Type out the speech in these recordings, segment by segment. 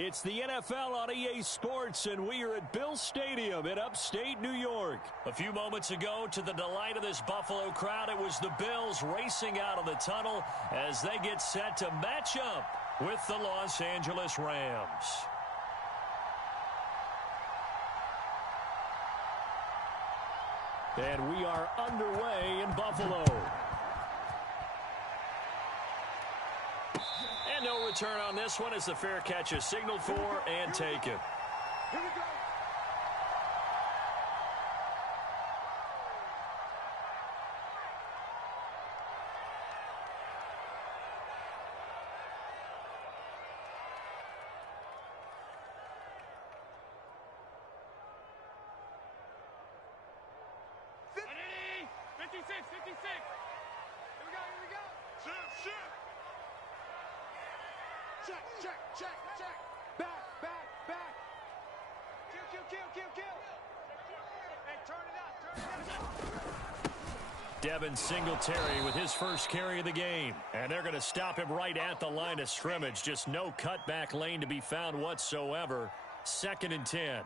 It's the NFL on EA Sports, and we are at Bill Stadium in upstate New York. A few moments ago, to the delight of this Buffalo crowd, it was the Bills racing out of the tunnel as they get set to match up with the Los Angeles Rams. And we are underway in Buffalo. And no return on this one as the fair catch is signaled for and taken. Here we go. Check. Back. Kill. Hey, turn it up. Devin Singletary with his first carry of the game. And they're going to stop him right at the line of scrimmage. Just no cutback lane to be found whatsoever. 2nd and 10.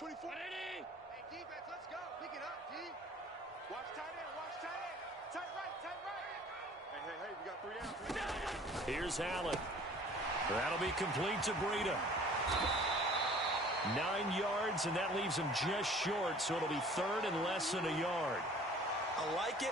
Hey, defense, let's go. Pick it up, D. Watch tight end. Tight right. Hey, we got 3 down. Here's Allen. That'll be complete to Breida. 9 yards, and that leaves him just short, so it'll be 3rd and less than a yard. I like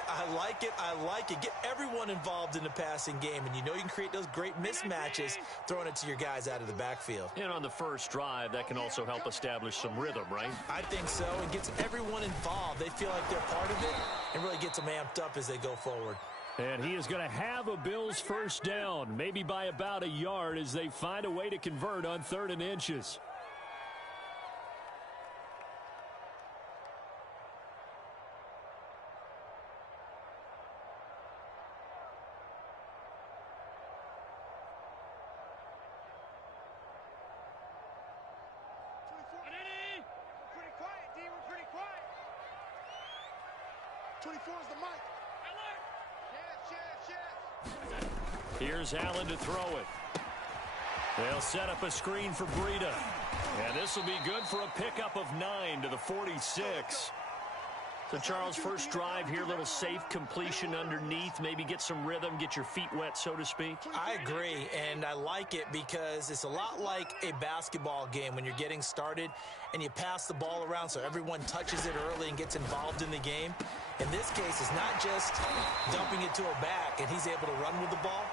it. Get everyone involved in the passing game, and you know you can create those great mismatches throwing it to your guys out of the backfield. And on the first drive, that can also help establish some rhythm, right? I think so. It gets everyone involved. They feel like they're part of it and really gets them amped up as they go forward. And he is going to have a Bills first down, maybe by about a yard as they find a way to convert on 3rd and inches. Pretty quiet, D. We're pretty quiet. 24 is the mic. Yes. Here's Allen to throw it. They'll set up a screen for Breida. And this will be good for a pickup of 9 to the 46. So, Charles, first drive here, little safe completion underneath. Maybe get some rhythm, get your feet wet, so to speak. I agree, and I like it because it's a lot like a basketball game when you're getting started and you pass the ball around so everyone touches it early and gets involved in the game. In this case, it's not just dumping it to a back and he's able to run with the ball,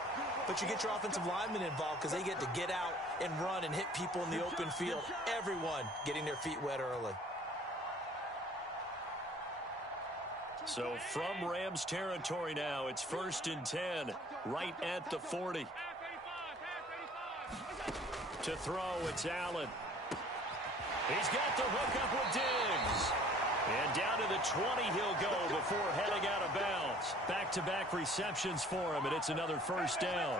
but you get your offensive linemen involved because they get to get out and run and hit people in the open field. Everyone getting their feet wet early. So from Rams territory now, it's 1st and 10, right at the 40. To throw, it's Allen. He's got the hook up with Diggs. And down to the 20 he'll go before heading out of bounds. Back-to-back receptions for him, and it's another first down.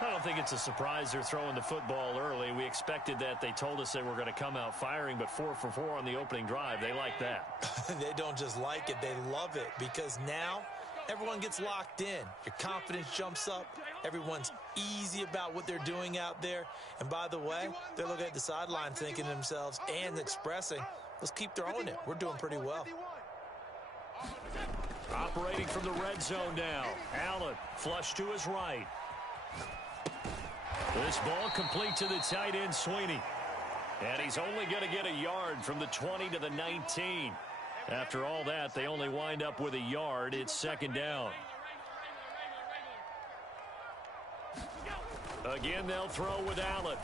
I don't think it's a surprise they're throwing the football early. We expected that. They told us they were going to come out firing, but 4 for 4 on the opening drive. They like that. They don't just like it, they love it, because now everyone gets locked in. Your confidence jumps up. Everyone's easy about what they're doing out there. And by the way, they're looking at the sideline thinking to themselves and expressing, let's keep throwing it. We're doing pretty well. Operating from the red zone now. Allen, flush to his right. This ball complete to the tight end, Sweeney. And he's only going to get a yard from the 20 to the 19. After all that, they only wind up with a yard. It's 2nd down. Again, they'll throw with Allen.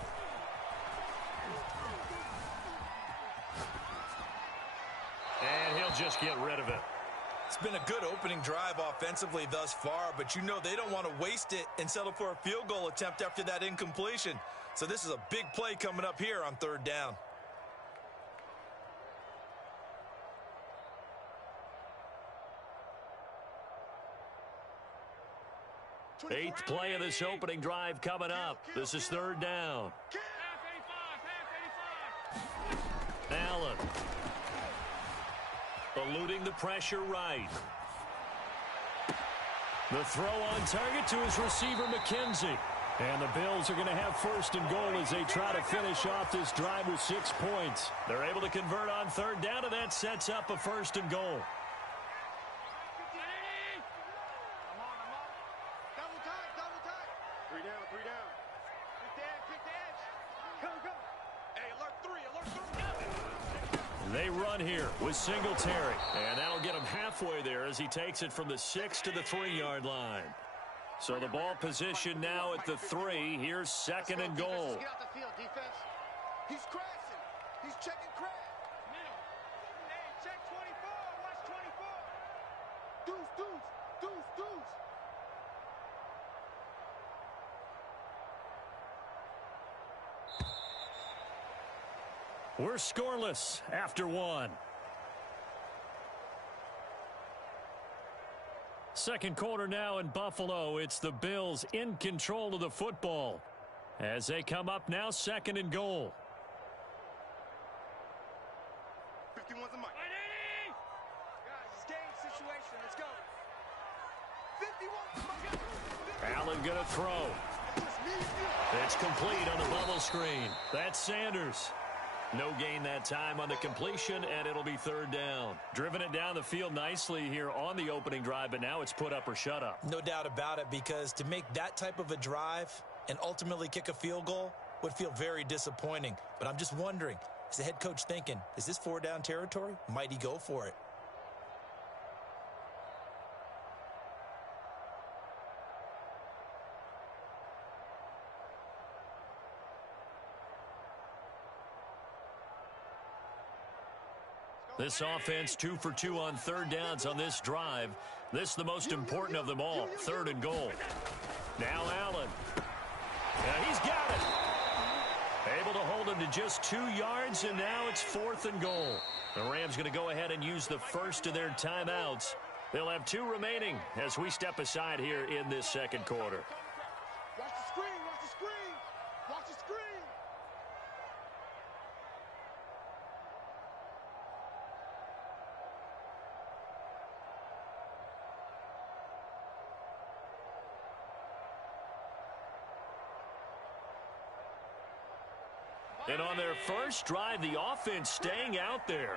And he'll just get rid of it. It's been a good opening drive offensively thus far, but you know they don't want to waste it and settle for a field goal attempt after that incompletion. So this is a big play coming up here on 3rd down. Eighth play of this opening drive coming up. This is 3rd down. Allen. Eluding the pressure right. The throw on target to his receiver, McKenzie. And the Bills are going to have first and goal as they try to finish off this drive with 6 points. They're able to convert on third down, and that sets up a first and goal. They run here with Singletary, and that'll get him halfway there as he takes it from the 6 to the 3-yard line. So the ball position now at the 3. Here's second and goal. Get out the field, defense. He's crashing. He's checking crash. Middle. Hey, check 24. Watch 24. Deuce, deuce, deuce, deuce. We're scoreless after 1. Second quarter now in Buffalo. It's the Bills in control of the football as they come up now second and goal. 51's a mic. Guys, it's game situation. Let's go. 51's Allen going to throw. It's complete on the bubble screen. That's Sanders. No gain that time on the completion, and it'll be third down. Driven it down the field nicely here on the opening drive, but now it's put up or shut up. No doubt about it, because to make that type of a drive and ultimately kick a field goal would feel very disappointing. But I'm just wondering, is the head coach thinking, is this 4-down territory? Might he go for it? This offense 2 for 2 on third downs on this drive. This is the most important of them all, third and goal. Now Allen. He's got it. Able to hold him to just 2 yards, and now it's fourth and goal. The Rams going to go ahead and use the first of their timeouts. They'll have 2 remaining as we step aside here in this second quarter. Watch the screen. Watch the screen. Watch the screen. And on their first drive, the offense staying out there.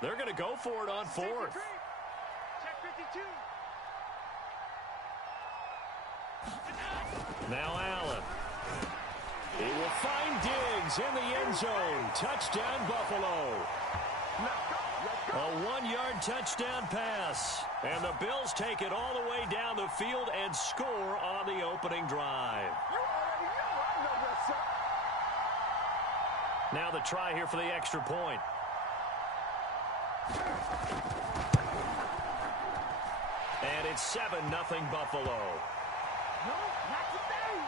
They're going to go for it on fourth. Check 52. Now Allen. He will find Diggs in the end zone. Touchdown, Buffalo. A 1-yard touchdown pass. And the Bills take it all the way down the field and score on the opening drive. Now the try here for the extra point. And it's 7-0 Buffalo. No, not today.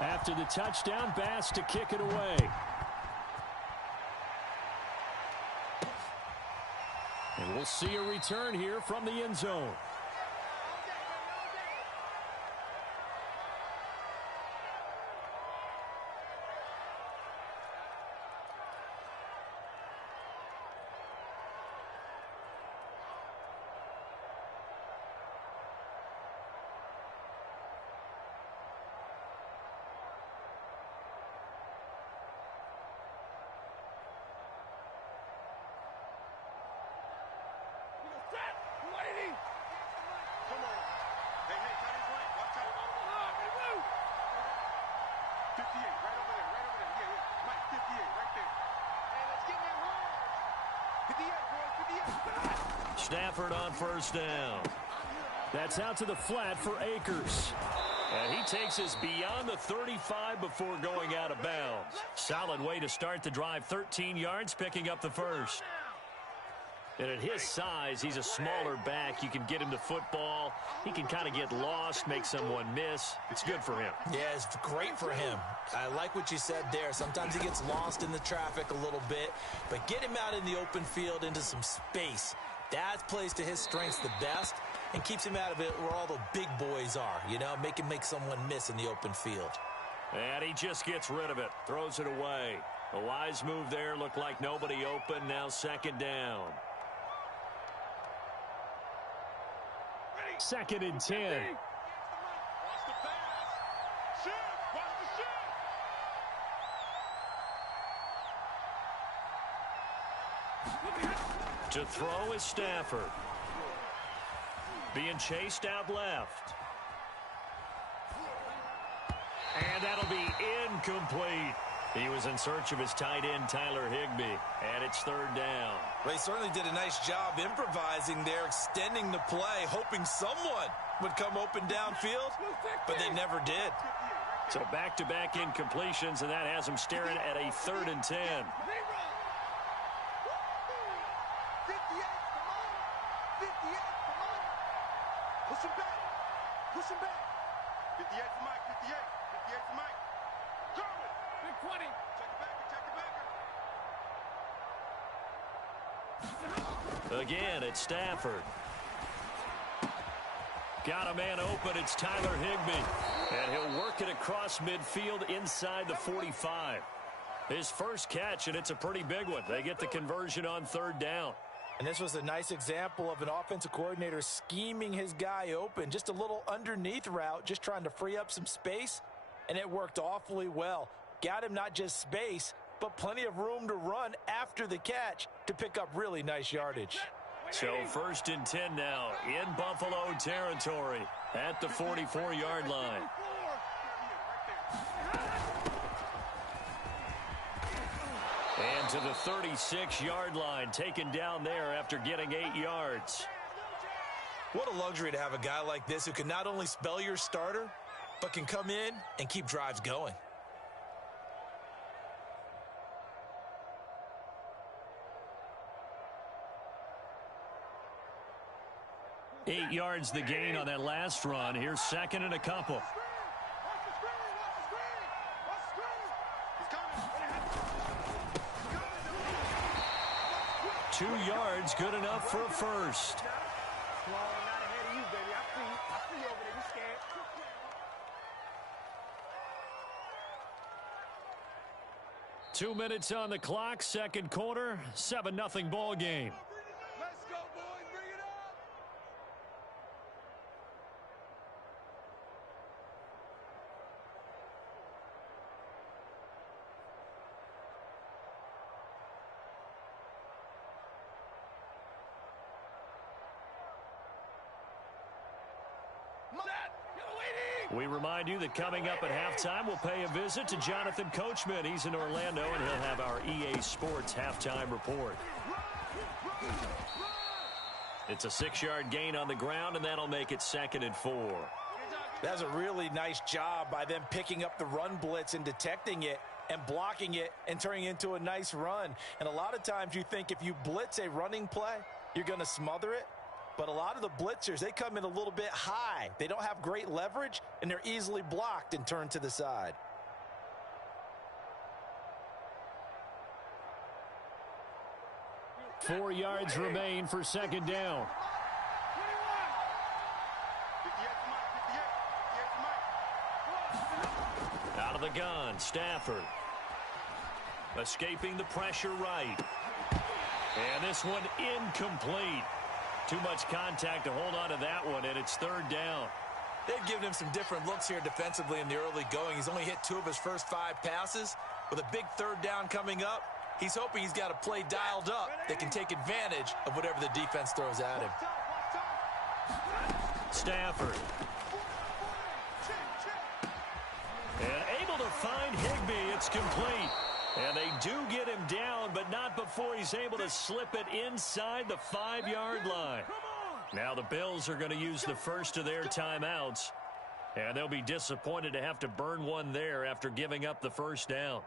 After the touchdown, Bass to kick it away. And we'll see a return here from the end zone. Stafford on first down. That's out to the flat for Akers. And he takes us beyond the 35 before going out of bounds. Solid way to start the drive. 13 yards, picking up the first. And at his size, he's a smaller back. You can get him to football. He can kind of get lost, make someone miss. It's good for him. Yeah, it's great for him. I like what you said there. Sometimes he gets lost in the traffic a little bit, but get him out in the open field into some space. That plays to his strengths the best and keeps him out of it where all the big boys are, you know, make someone miss in the open field. And he just gets rid of it, throws it away. A wise move there, looked like nobody open, now second down. 2nd and 10. Watch the pass. Shoot. Watch the shoot. To throw is Stafford. Being chased out left. And that'll be incomplete. He was in search of his tight end, Tyler Higbee. And it's 3rd down. Well, he certainly did a nice job improvising there, extending the play, hoping someone would come open downfield, but they never did. So back-to-back incompletions, and that has him staring at a 3rd and 10. 58, come on. Push him back. Push him back. 58 for Mike, 58. 58 for Mike. Garmin. Big 20. Check the backer, check the backer. Again, it's Stafford. Got a man open. It's Tyler Higbee. And he'll work it across midfield inside the 45. His first catch, and it's a pretty big one. They get the conversion on 3rd down. And this was a nice example of an offensive coordinator scheming his guy open. Just a little underneath route, just trying to free up some space, and it worked awfully well. Got him not just space, but plenty of room to run after the catch to pick up really nice yardage. So 1st and 10 now in Buffalo territory at the 44-yard line. And to the 36-yard line, taken down there after getting 8 yards. What a luxury to have a guy like this who can not only spell your starter, but can come in and keep drives going. 8 yards the gain on that last run. Here's 2nd and a couple. 2 yards, good enough for a first. 2 minutes on the clock, 2nd quarter, 7-0 ball game. Let's go, boys. Bring it up. We remind you that coming up at halftime, we'll pay a visit to Jonathan Coachman. He's in Orlando, and he'll have our EA Sports halftime report. It's a 6-yard gain on the ground, and that'll make it 2nd and 4. That's a really nice job by them picking up the run blitz and detecting it and blocking it and turning it into a nice run. And a lot of times you think if you blitz a running play, you're going to smother it. But a lot of the blitzers, they come in a little bit high. They don't have great leverage, and they're easily blocked and turned to the side. Four yards remain for 2nd down. Out of the gun, Stafford. Escaping the pressure right. And this one incomplete. Too much contact to hold on to that one, and it's 3rd down. They've given him some different looks here defensively in the early going. He's only hit 2 of his first 5 passes. With a big 3rd down coming up, he's hoping he's got a play dialed up that can take advantage of whatever the defense throws at him. Stafford. And able to find Higbee. It's complete. And they do get him down, but not before he's able to slip it inside the 5-yard line. Now the Bills are going to use the first of their timeouts, and they'll be disappointed to have to burn one there after giving up the first down.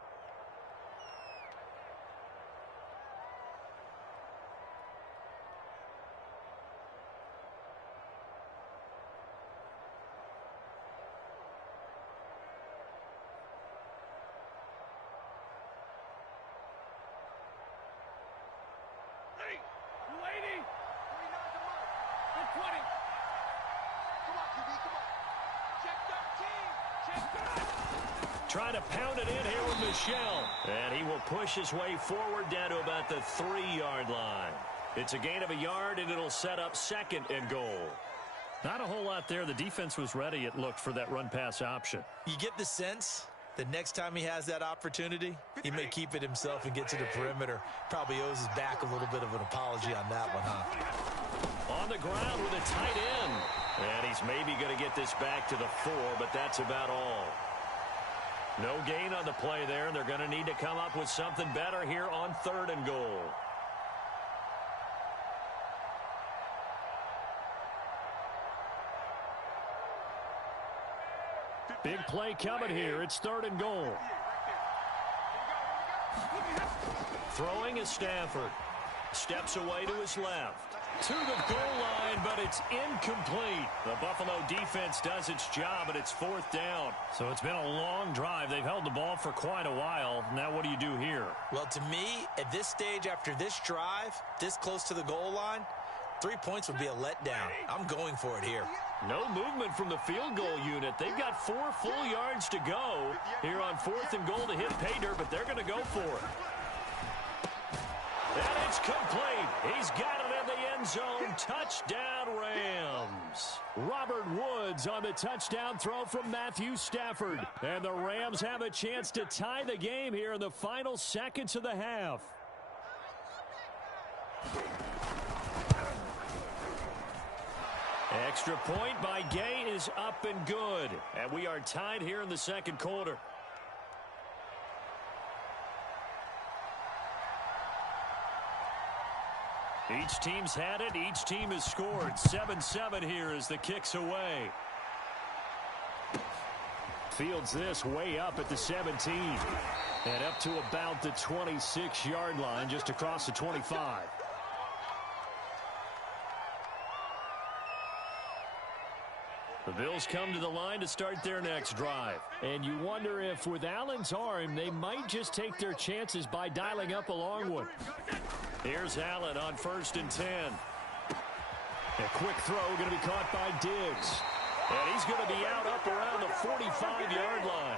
Trying to pound it in here with Michel. And he will push his way forward down to about the 3-yard line. It's a gain of a yard, and it'll set up 2nd and goal. Not a whole lot there. The defense was ready, it looked, for that run-pass option. You get the sense that next time he has that opportunity, he may keep it himself and get to the perimeter. Probably owes his back a little bit of an apology on that one, huh? On the ground with a tight end. And he's maybe going to get this back to the 4, but that's about all. No gain on the play there, and they're going to need to come up with something better here on 3rd and goal. Big play coming here. It's 3rd and goal. Throwing is Stafford. Steps away to his left. To the goal line, but it's incomplete. The Buffalo defense does its job, and it's 4th down. So it's been a long drive. They've held the ball for quite a while. Now what do you do here? Well, to me, at this stage after this drive, this close to the goal line, 3 points would be a letdown. I'm going for it here. No movement from the field goal unit. They've got 4 full yards to go here on 4th and goal to hit pay dirt, but they're going to go for it. And it's complete. He's got it in the end zone. Touchdown, Rams. Robert Woods on the touchdown throw from Matthew Stafford. And the Rams have a chance to tie the game here in the final seconds of the half. Extra point by Gay is up and good. And we are tied here in the 2nd quarter. Each team's had it. Each team has scored. 7-7 here as the kick's away. Fields this way up at the 17. And up to about the 26-yard line, just across the 25. The Bills come to the line to start their next drive. And you wonder if with Allen's arm, they might just take their chances by dialing up a long one. Here's Allen on 1st and 10. A quick throw going to be caught by Diggs. And he's going to be out up around the 45-yard line.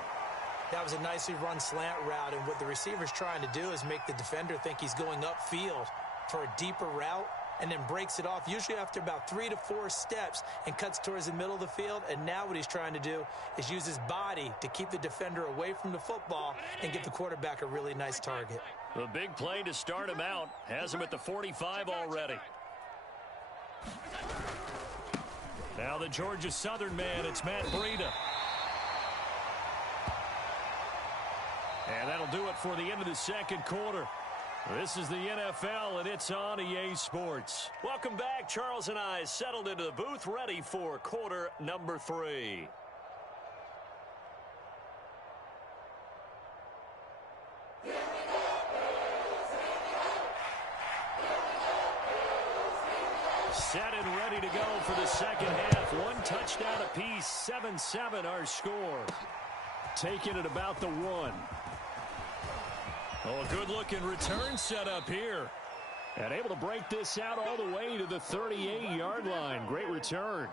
That was a nicely run slant route, and what the receiver's trying to do is make the defender think he's going upfield for a deeper route, and then breaks it off, usually after about 3 to 4 steps, and cuts towards the middle of the field. And now what he's trying to do is use his body to keep the defender away from the football and give the quarterback a really nice target. The big play to start him out has him at the 45 already. Now the Georgia Southern man, it's Matt Breida. And that'll do it for the end of the 2nd quarter. This is the NFL, and it's on EA Sports. Welcome back. Charles and I settled into the booth, ready for quarter number 3. Set and ready to go for the 2nd half. 1 touchdown apiece, 7-7 our score. Taking it about the 1. Oh, a good-looking return set up here. And able to break this out all the way to the 38-yard line. Great return.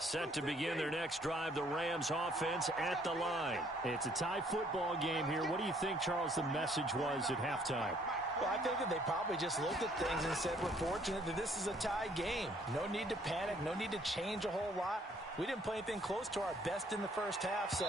Set to begin their next drive, the Rams offense at the line. It's a tie football game here. What do you think, Charles, the message was at halftime? Well, I think that they probably just looked at things and said, we're fortunate that this is a tie game. No need to panic, no need to change a whole lot. We didn't play anything close to our best in the first half, so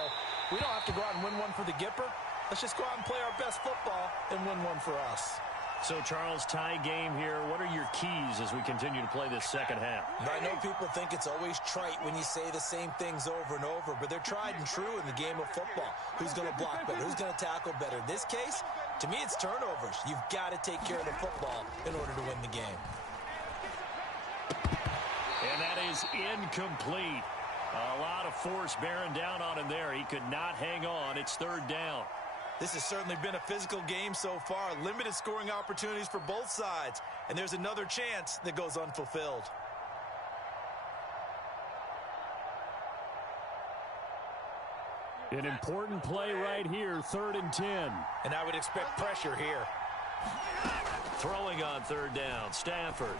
we don't have to go out and win one for the Gipper. Let's just go out and play our best football and win one for us. So, Charles, tie game here. What are your keys as we continue to play this 2nd half? I know people think it's always trite when you say the same things over and over, but they're tried and true in the game of football. Who's going to block better? Who's going to tackle better? In this case, to me, it's turnovers. You've got to take care of the football in order to win the game. And that is incomplete. A lot of force bearing down on him there. He could not hang on. It's 3rd down. This has certainly been a physical game so far. Limited scoring opportunities for both sides. And there's another chance that goes unfulfilled. An important play right here, 3rd and 10. And I would expect pressure here. Throwing on 3rd down, Stafford.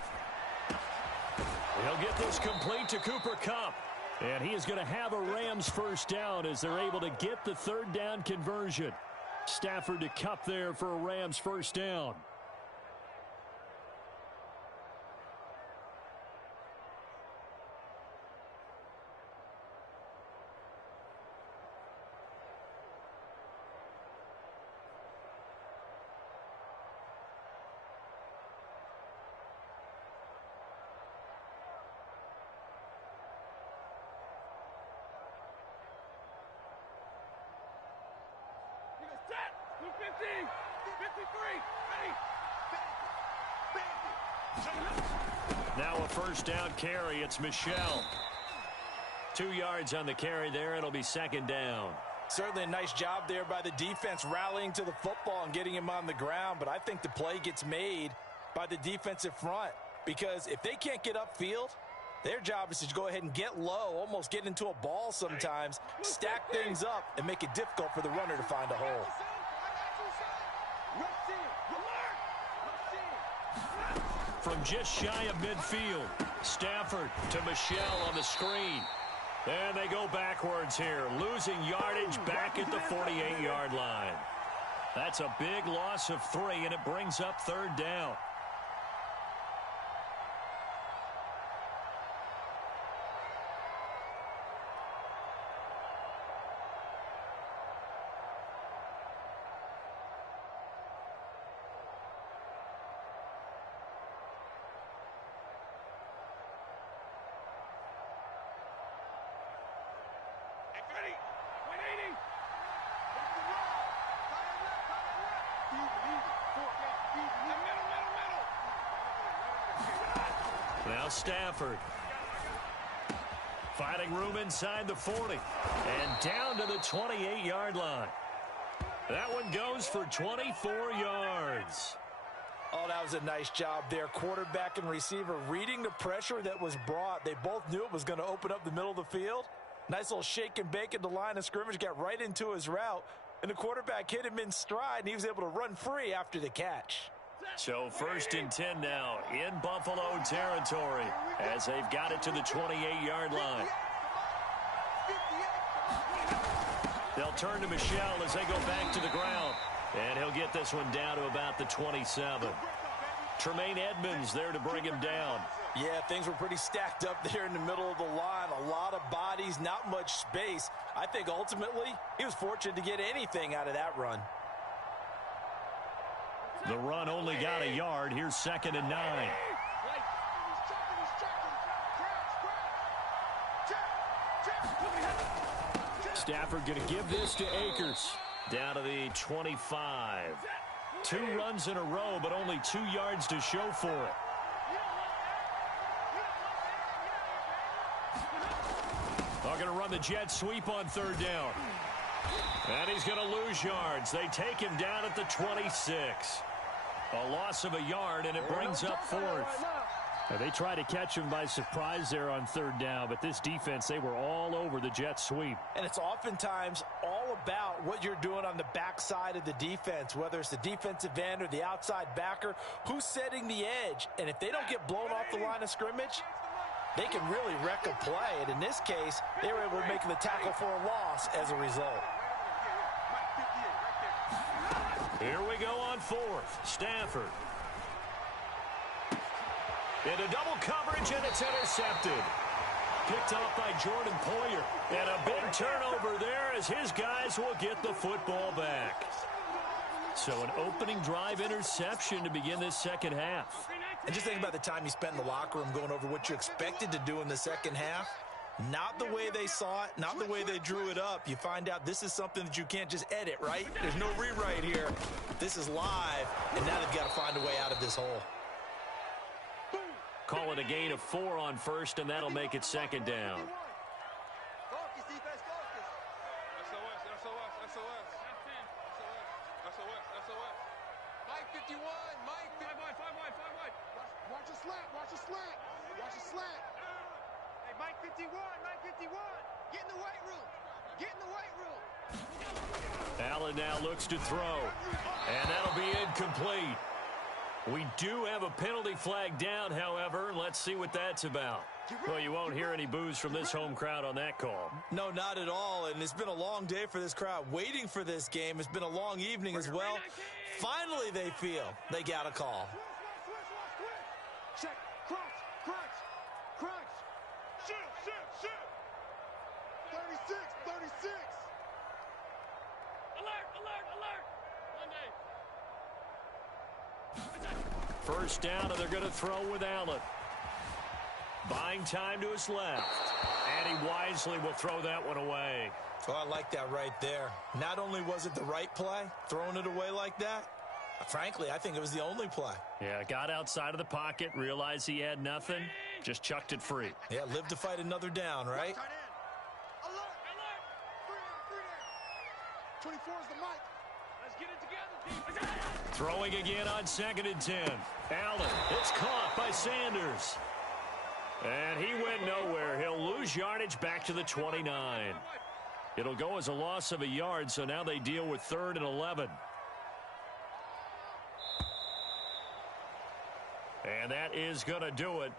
He'll get this complete to Cooper Kupp. And he is going to have a Rams first down as they're able to get the 3rd down conversion. Stafford to Kupp there for a Rams first down. Now a first down carry. It's Michel. 2 yards on the carry there. It'll be 2nd down. Certainly a nice job there by the defense rallying to the football and getting him on the ground. But I think the play gets made by the defensive front. Because if they can't get upfield, their job is to go ahead and get low, almost get into a ball sometimes, stack things up, and make it difficult for the runner to find a hole. From just shy of midfield, Stafford to Michel on the screen. And they go backwards here, losing yardage back at the 48-yard line. That's a big loss of 3, and it brings up 3rd down. Now Stafford. Finding room inside the 40. And down to the 28-yard line. That one goes for 24 yards. Oh, that was a nice job there. Quarterback and receiver reading the pressure that was brought. They both knew it was going to open up the middle of the field. Nice little shake and bake at the line of scrimmage. Got right into his route. And the quarterback hit him in stride, and he was able to run free after the catch. So 1st and 10 now in Buffalo territory as they've got it to the 28-yard line. They'll turn to Michel as they go back to the ground. And he'll get this one down to about the 27. Tremaine Edmonds there to bring him down. Yeah, things were pretty stacked up there in the middle of the line. A lot of bodies, not much space. I think ultimately he was fortunate to get anything out of that run. The run only got a yard. Here's 2nd and 9. Stafford going to give this to Akers. Down to the 25. 2 runs in a row, but only 2 yards to show for it. They're going to run the jet sweep on 3rd down. And he's going to lose yards. They take him down at the 26. A loss of a yard, and it brings up 4th. They tried to catch him by surprise there on 3rd down, but this defense, they were all over the jet sweep. And it's oftentimes all about what you're doing on the backside of the defense, whether it's the defensive end or the outside backer, who's setting the edge. And if they don't get blown off the line of scrimmage, they can really wreck a play. And in this case, they were able to make the tackle for a loss as a result. Here we go on 4th. Stafford. Into double coverage, and it's intercepted. Picked off by Jordan Poyer. And a big turnover there as his guys will get the football back. So an opening drive interception to begin this 2nd half. And just think about the time you spent in the locker room going over what you expected to do in the 2nd half. Not the way they saw it, not the way they drew it up. You find out this is something that you can't just edit, right? There's no rewrite here. This is live, and now they've got to find a way out of this hole. Call it a gain of 4 on 1st, and that'll make it 2nd down. Mike 51, Mike 5 wide. Watch a slant, watch a slant. Watch a slant. Hey, Mike 51, Mike 51. Get in the weight room. Get in the weight room. Allen now looks to throw. And that'll be incomplete. We do have a penalty flag down, however. Let's see what that's about. Well, you won't hear any boos from this home crowd on that call. No, not at all. And it's been a long day for this crowd waiting for this game. It's been a long evening as well. Finally, they feel they got a call. Check. Crunch. Shoot. 36. First down, and they're going to throw with Allen. Buying time to his left. And he wisely will throw that one away. Oh, I like that right there. Not only was it the right play, throwing it away like that, frankly, I think it was the only play. Yeah, got outside of the pocket, realized he had nothing, just chucked it free. Yeah, live to fight another down, right? Alert. 24 is the mic. Let's get it together, team. Throwing again on 2nd and 10. Allen, it's caught by Sanders. And he went nowhere. He'll lose yardage back to the 29. It'll go as a loss of a yard, so now they deal with 3rd and 11. And that is going to do it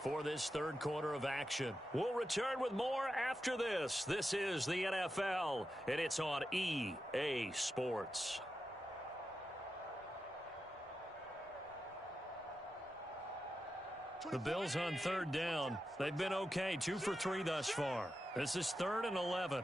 for this third quarter of action. We'll return with more after this. This is the NFL, and it's on EA Sports. The Bills on 3rd down. They've been okay, 2 for 3 thus far. This is 3rd and 11.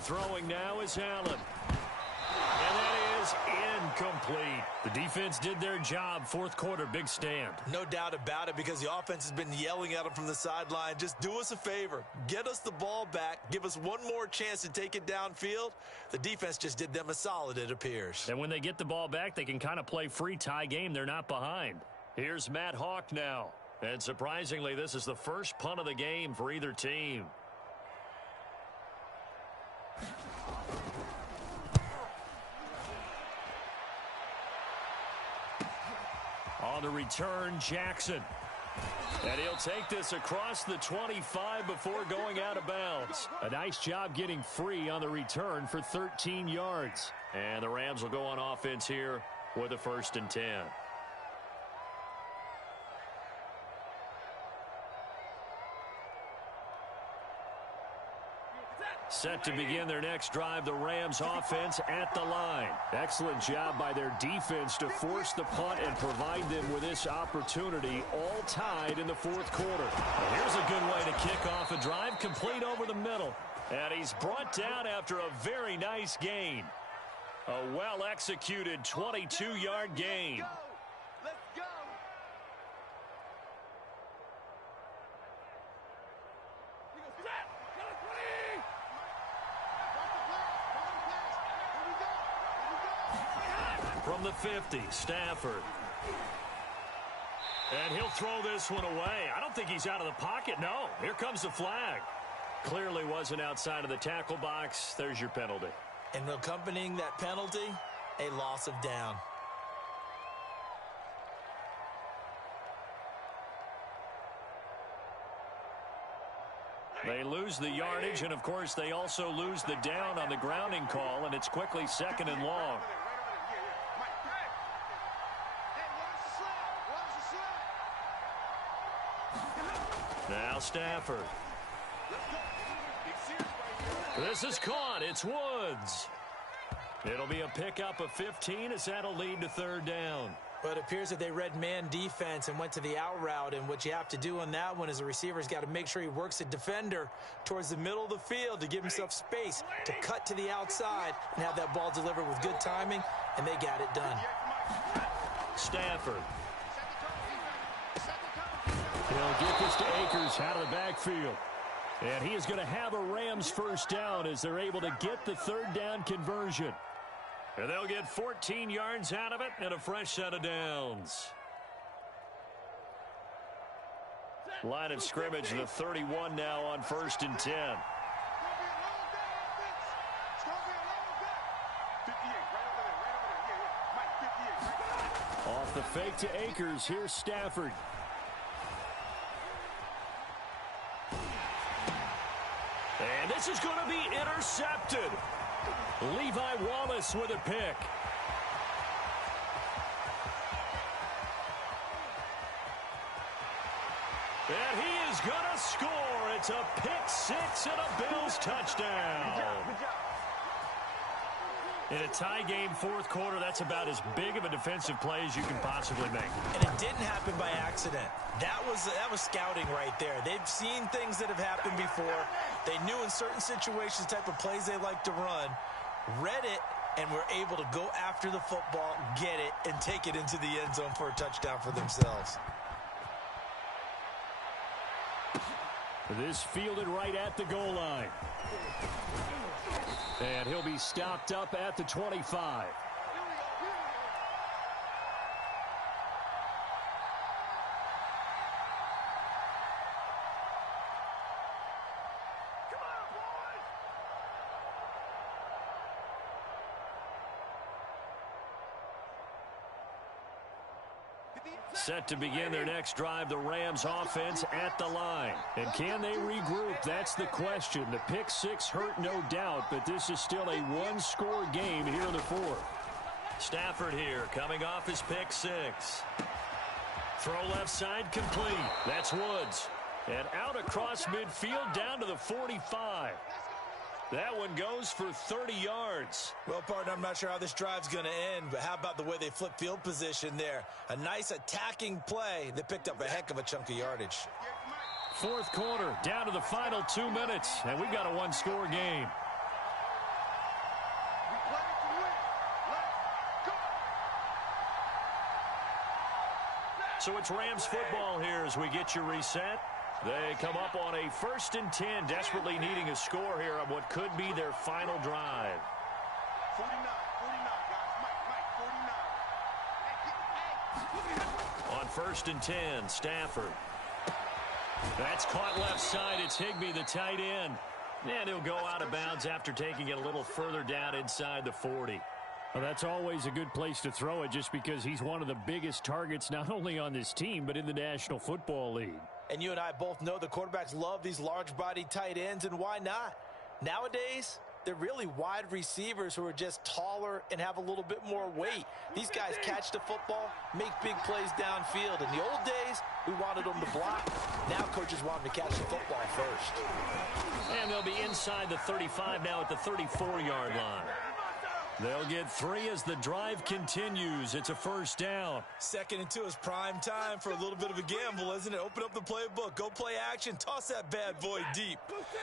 Throwing now is Allen. And that is incomplete. The defense did their job. 4th quarter, big stand. No doubt about it, because the offense has been yelling at them from the sideline. Just do us a favor. Get us the ball back. Give us one more chance to take it downfield. The defense just did them a solid, it appears. And when they get the ball back, they can kind of play free tie game. They're not behind. Here's Matt Hawk now. And surprisingly, this is the first punt of the game for either team. On the return, Jackson. And he'll take this across the 25 before going out of bounds. A nice job getting free on the return for 13 yards. And the Rams will go on offense here with a 1st and 10. Set to begin their next drive, the Rams offense at the line. Excellent job by their defense to force the punt and provide them with this opportunity, all tied in the 4th quarter. And here's a good way to kick off a drive, complete over the middle. And he's brought down after a very nice gain. A well-executed 22-yard gain. Let's go. From the 50, Stafford. And he'll throw this one away. I don't think he's out of the pocket. No, here comes the flag. Clearly wasn't outside of the tackle box. There's your penalty. And accompanying that penalty, a loss of down. They lose the yardage, and of course they also lose the down on the grounding call, and it's quickly 2nd and long. Now Stafford. This is caught. It's Woods. It'll be a pickup of 15 as that'll lead to 3rd down. But it appears that they read man defense and went to the out route, and what you have to do on that one is the receiver's got to make sure he works the defender towards the middle of the field to give himself space to cut to the outside and have that ball delivered with good timing, and they got it done. Stafford. He'll get this to Akers out of the backfield. And he is going to have a Rams 1st down as they're able to get the 3rd down conversion. And they'll get 14 yards out of it and a fresh set of downs. Line of scrimmage, the 31 now on 1st and 10. Off the fake to Akers, here's Stafford. And this is going to be intercepted. Levi Wallace with a pick. And he is going to score. It's a pick six and a Bills touchdown. Good job. In a tie game, fourth quarter, that's about as big of a defensive play as you can possibly make. And it didn't happen by accident. That was scouting right there. They've seen things that have happened before. They knew in certain situations the type of plays they like to run, read it, and were able to go after the football, get it, and take it into the end zone for a touchdown for themselves. This fielded right at the goal line. And he'll be stopped up at the 25. Set to begin their next drive, the Rams offense at the line. And can they regroup? That's the question. The pick six hurt, no doubt, but this is still a one-score game here in the fourth. Stafford here, coming off his pick six. Throw left side complete. That's Woods. And out across midfield down to the 45. That one goes for 30 yards. Well, partner, I'm not sure how this drive's going to end, but how about the way they flip field position there? A nice attacking play that picked up a heck of a chunk of yardage. Fourth quarter, down to the final 2 minutes, and we've got a one-score game. So it's Rams football here as we get you reset. They come up on a 1st and 10, desperately needing a score here on what could be their final drive. 49, guys. Mike, 49. On 1st and 10, Stafford. That's caught left side. It's Higbee, the tight end. And he'll go out of bounds after taking it a little further down inside the 40. Well, that's always a good place to throw it just because he's one of the biggest targets not only on this team but in the National Football League. And you and I both know the quarterbacks love these large-bodied tight ends, and why not? Nowadays, they're really wide receivers who are just taller and have a little bit more weight. These guys catch the football, make big plays downfield. In the old days, we wanted them to block. Now coaches want them to catch the football first. And they'll be inside the 35 now at the 34-yard line. They'll get 3 as the drive continues. It's a first down. 2nd and 2 is prime time for a little bit of a gamble, isn't it? Open up the playbook, go play action, toss that bad boy deep.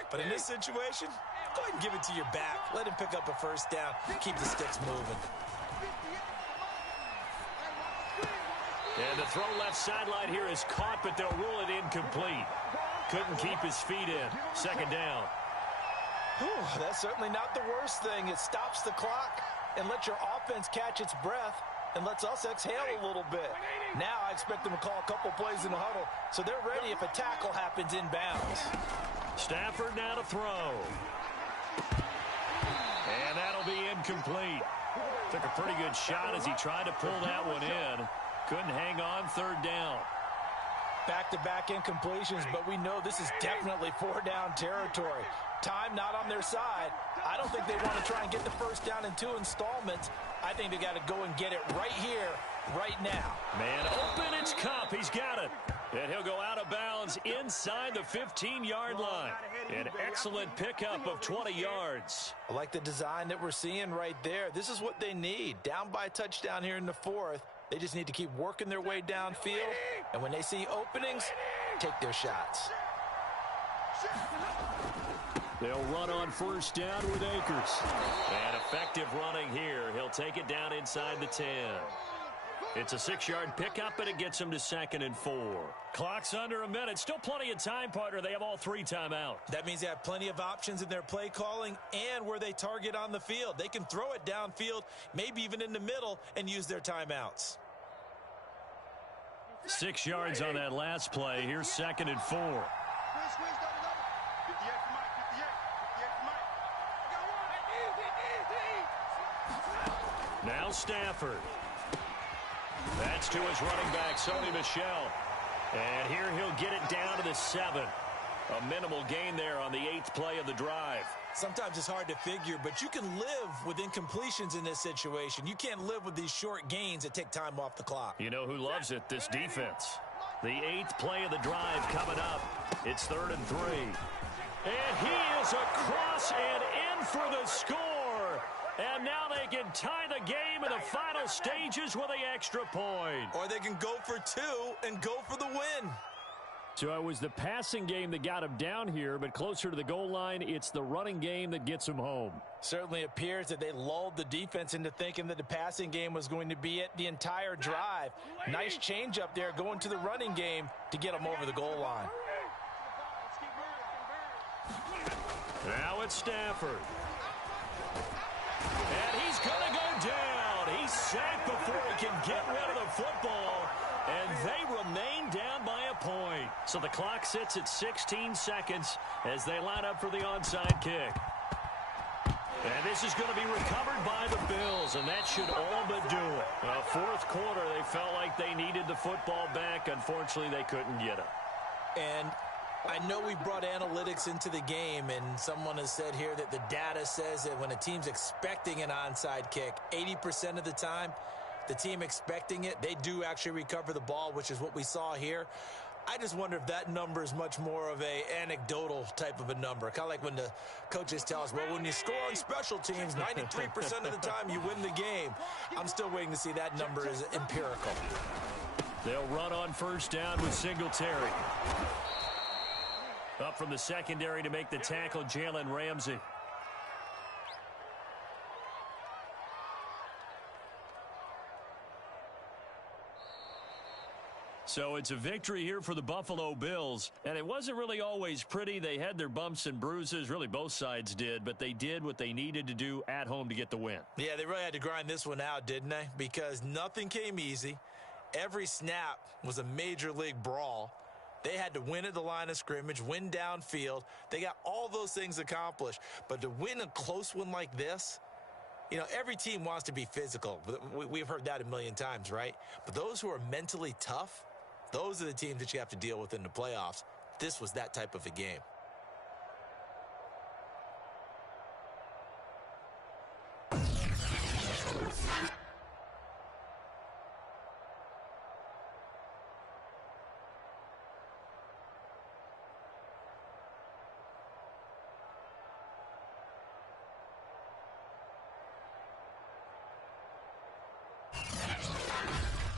But in this situation, go ahead and give it to your back. Let him pick up a first down. Keep the sticks moving. And the throw left sideline here is caught, but they'll rule it incomplete. Couldn't keep his feet in. 2nd down. Whew, that's certainly not the worst thing. It stops the clock and lets your offense catch its breath and lets us exhale a little bit. Now I expect them to call a couple plays in the huddle, so they're ready if a tackle happens inbounds. Stafford now to throw. And that'll be incomplete. Took a pretty good shot as he tried to pull that one in. Couldn't hang on. 3rd down. Back-to-back incompletions, but we know this is definitely 4-down territory. Time not on their side. I don't think they want to try and get the first down in 2 installments. I think they got to go and get it right here, right now. Man open, it's Kupp. He's got it. And he'll go out of bounds inside the 15-yard line. An excellent pickup of 20 yards. I like the design that we're seeing right there. This is what they need. Down by a touchdown here in the 4th. They just need to keep working their way downfield. And when they see openings, take their shots. They'll run on first down with Akers. And effective running here. He'll take it down inside the 10. It's a 6-yard pickup, and it gets him to 2nd and 4. Clock's under a minute. Still plenty of time, partner. They have all 3 timeouts. That means they have plenty of options in their play calling and where they target on the field. They can throw it downfield, maybe even in the middle, and use their timeouts. 6 yards on that last play. Here's 2nd and 4. 58 for Mike, 58 for Mike. Now Stafford. That's to his running back, Sony Michel. And here he'll get it down to the 7. A minimal gain there on the 8th play of the drive. Sometimes it's hard to figure, but you can live with incompletions in this situation. You can't live with these short gains that take time off the clock. You know who loves it? This defense. The 8th play of the drive coming up. It's 3rd and 3. And he is across and in for the score. And now they can tie the game in the final stages with the extra point. Or they can go for 2 and go for the win. So it was the passing game that got him down here, but closer to the goal line, it's the running game that gets him home. Certainly appears that they lulled the defense into thinking that the passing game was going to be it the entire drive. Nice change up there going to the running game to get them over the goal line. Now it's Stafford. And he's going to go down. He's sacked before he can get rid of the football. And they remain down by a point. So the clock sits at 16 seconds as they line up for the onside kick. And this is going to be recovered by the Bills, and that should all but do it. Fourth quarter, they felt like they needed the football back. Unfortunately, they couldn't get it. And I know we brought analytics into the game, and someone has said here that the data says that when a team's expecting an onside kick, 80% of the time, the team expecting it, they do actually recover the ball, which is what we saw here. I just wonder if that number is much more of a anecdotal type of a number. Kind of like when the coaches tell us, well, when you score on special teams, 93% of the time you win the game. I'm still waiting to see that number is empirical. They'll run on first down with Singletary. Up from the secondary to make the tackle, Jalen Ramsey. So it's a victory here for the Buffalo Bills, and it wasn't really always pretty. They had their bumps and bruises, really both sides did, but they did what they needed to do at home to get the win. Yeah, they really had to grind this one out, didn't they? Because nothing came easy. Every snap was a major league brawl. They had to win at the line of scrimmage, win downfield. They got all those things accomplished. But to win a close one like this, you know, every team wants to be physical. We've heard that a million times, right? But those who are mentally tough, those are the teams that you have to deal with in the playoffs. This was that type of a game.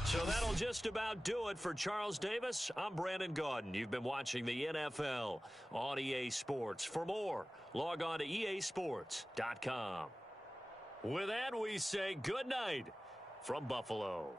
So that'll just about do it for Charles Davis. I'm Brandon Gaudin. You've been watching the NFL on EA Sports. For more, log on to easports.com. With that, we say good night from Buffalo.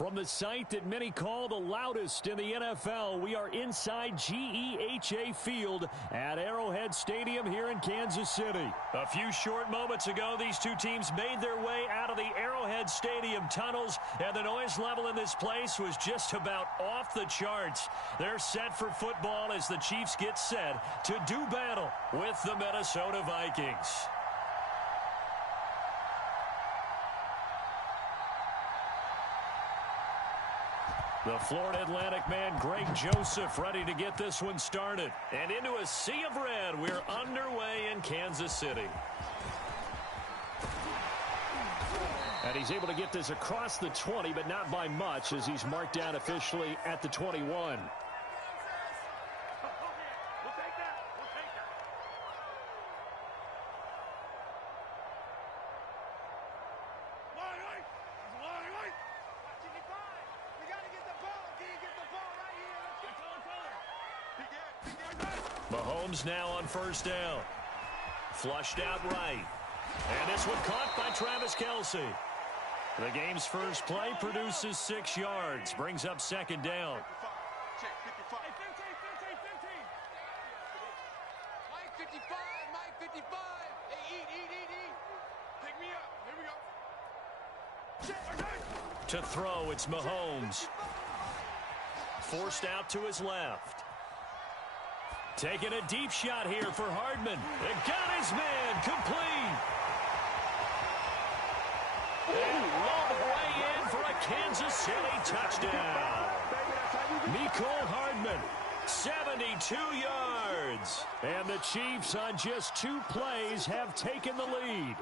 From the site that many call the loudest in the NFL, we are inside GEHA Field at Arrowhead Stadium here in Kansas City. A few short moments ago, these two teams made their way out of the Arrowhead Stadium tunnels, and the noise level in this place was just about off the charts. They're set for football as the Chiefs get set to do battle with the Minnesota Vikings. The Florida Atlantic man, Greg Joseph, ready to get this one started. And into a sea of red, we're underway in Kansas City. And he's able to get this across the 20, but not by much, as he's marked down officially at the 21. Mahomes now on first down. Flushed out right. And this one caught by Travis Kelce. The game's first play produces 6 yards. Brings up second down. Check 55. Mike 55. Mike 55. Hey, eat. Pick me up. Here we go. Check. To throw, it's Mahomes. Forced out to his left. Taking a deep shot here for Hardman. It got his man complete. And all the way in for a Kansas City touchdown. Mecole Hardman, 72 yards. And the Chiefs on just 2 plays have taken the lead.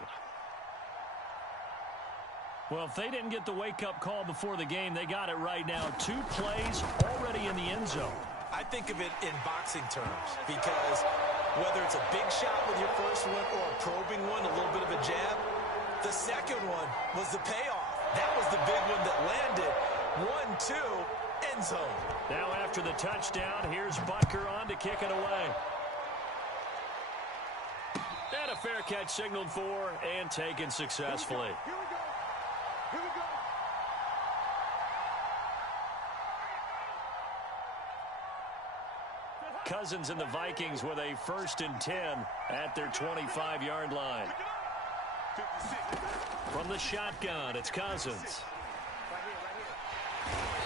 Well, if they didn't get the wake-up call before the game, they got it right now. 2 plays already in the end zone. I think of it in boxing terms because whether it's a big shot with your first one or a probing one, a little bit of a jab, the second one was the payoff. That was the big one that landed. 1-2, end zone. Now after the touchdown, here's Butker on to kick it away. And a fair catch signaled for and taken successfully. Here we go. Cousins and the Vikings with a 1st and 10 at their 25-yard line. From the shotgun, it's Cousins.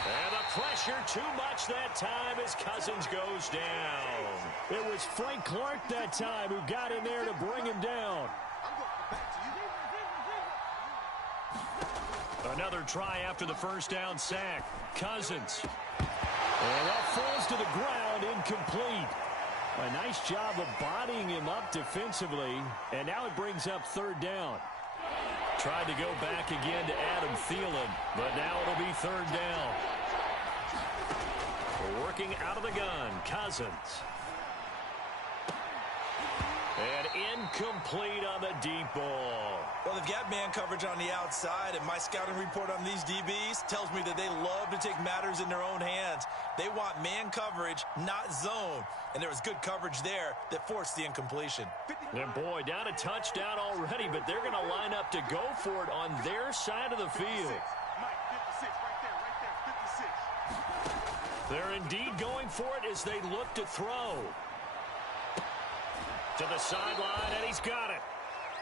And the pressure too much that time as Cousins goes down. It was Frank Clark that time who got in there to bring him down. Another try after the first down sack. Cousins. And that falls to the ground, incomplete. A nice job of bodying him up defensively, and now it brings up 3rd down. Tried to go back again to Adam Thielen, but now it'll be 3rd down. Working out of the gun, Cousins. And incomplete on the deep ball. Well, they've got man coverage on the outside, and my scouting report on these DBs tells me that they love to take matters in their own hands. They want man coverage, not zone. And there was good coverage there that forced the incompletion. And boy, down a touchdown already, but they're going to line up to go for it on their side of the field. Mike 56, right there, 56. They're indeed going for it as they look to throw. To the sideline, and he's got it.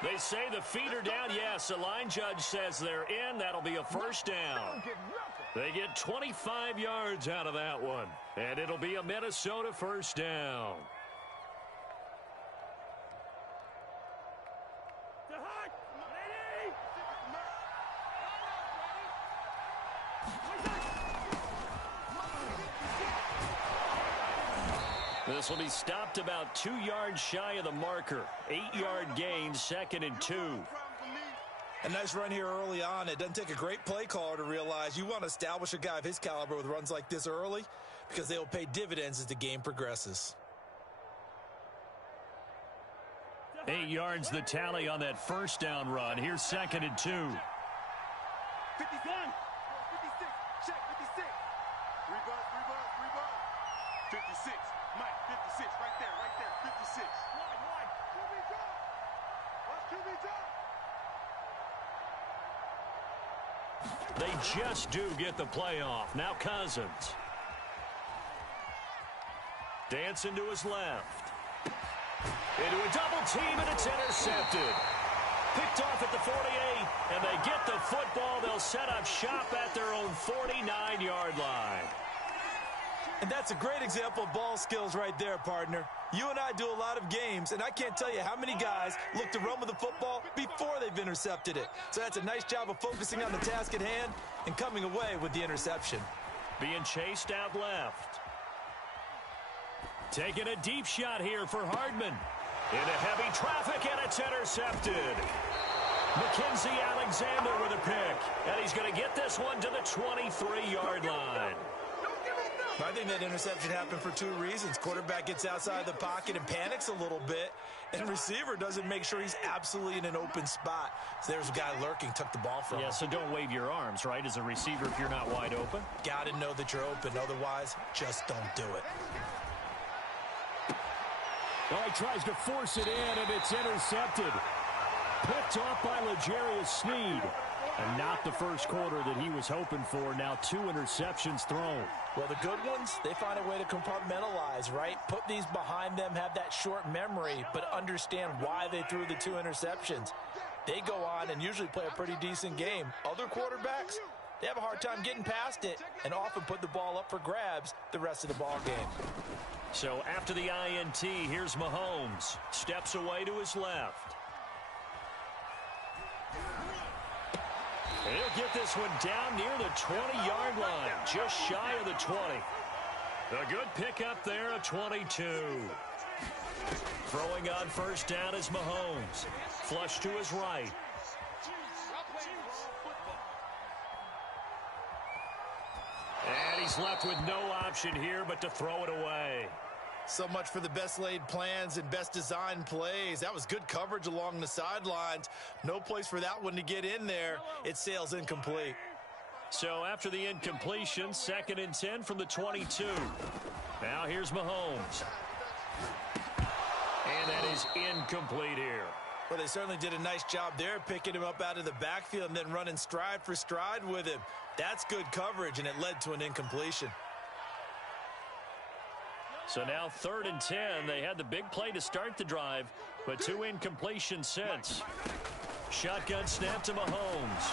They say the feet are down. Yes, the line judge says they're in. That'll be a 1st down. They get 25 yards out of that one, and it'll be a Minnesota 1st down. This will be stopped about 2 yards shy of the marker. 8-yard gain, 2nd and 2. A nice run here early on. It doesn't take a great play caller to realize you want to establish a guy of his caliber with runs like this early because they will pay dividends as the game progresses. 8 yards the tally on that 1st down run. Here's 2nd and 2. 51. 56. Check 56. 3 buzz. 56. Mike 56. Right there. 56. Wide. QB drop. Watch QB drop. They just do get the playoff. Now Cousins. Dancing to his left. Into a double team, and it's intercepted. Picked off at the 48, and they get the football. They'll set up shop at their own 49-yard line. And that's a great example of ball skills right there, partner. You and I do a lot of games, and I can't tell you how many guys look to run with the football before they've intercepted it. So that's a nice job of focusing on the task at hand and coming away with the interception. Being chased out left. Taking a deep shot here for Hardman. Into heavy traffic, and it's intercepted. Mackenzie Alexander with a pick. And he's going to get this one to the 23-yard line. I think that interception happened for two reasons. Quarterback gets outside the pocket and panics a little bit, and receiver doesn't make sure he's absolutely in an open spot. So there's a guy lurking, took the ball from him. Yeah, so don't wave your arms, right, as a receiver if you're not wide open. Got to know that you're open. Otherwise, just don't do it. Well, he tries to force it in, and it's intercepted. Picked off by L'Jarius Sneed. And not the first quarter that he was hoping for. Now 2 interceptions thrown. Well, the good ones, they find a way to compartmentalize, right? Put these behind them, have that short memory, but understand why they threw the 2 interceptions. They go on and usually play a pretty decent game. Other quarterbacks, they have a hard time getting past it and often put the ball up for grabs the rest of the ball game. So after the INT, here's Mahomes. Steps away to his left. He'll get this one down near the 20-yard line, just shy of the 20. A good pickup there, a 22. Throwing on first down is Mahomes. Flush to his right. And he's left with no option here but to throw it away. So much for the best laid plans and best designed plays. That was good coverage along the sidelines. No place for that one to get in there. It sails incomplete. So after the incompletion, 2nd and 10 from the 22. Now here's Mahomes. And that is incomplete here. Well, they certainly did a nice job there, picking him up out of the backfield and then running stride for stride with him. That's good coverage, and it led to an incompletion. So now 3rd and 10. They had the big play to start the drive, but 2 incompletions since. Shotgun snap to Mahomes.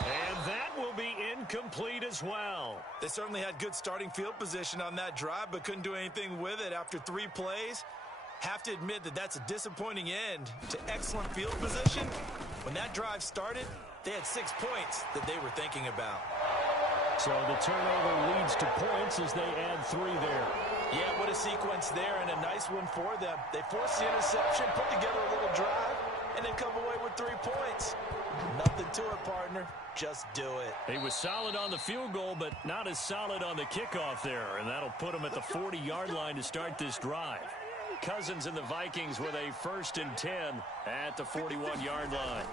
And that will be incomplete as well. They certainly had good starting field position on that drive, but couldn't do anything with it after 3 plays. Have to admit that that's a disappointing end to excellent field position. When that drive started, they had 6 points that they were thinking about. So the turnover leads to points as they add 3 there. Yeah, what a sequence there, and a nice one for them. They forced the interception, put together a little drive, and then come away with 3 points. Nothing to it, partner. Just do it. He was solid on the field goal, but not as solid on the kickoff there, and that'll put him at the 40-yard line to start this drive. Cousins and the Vikings with a 1st and 10 at the 41-yard line.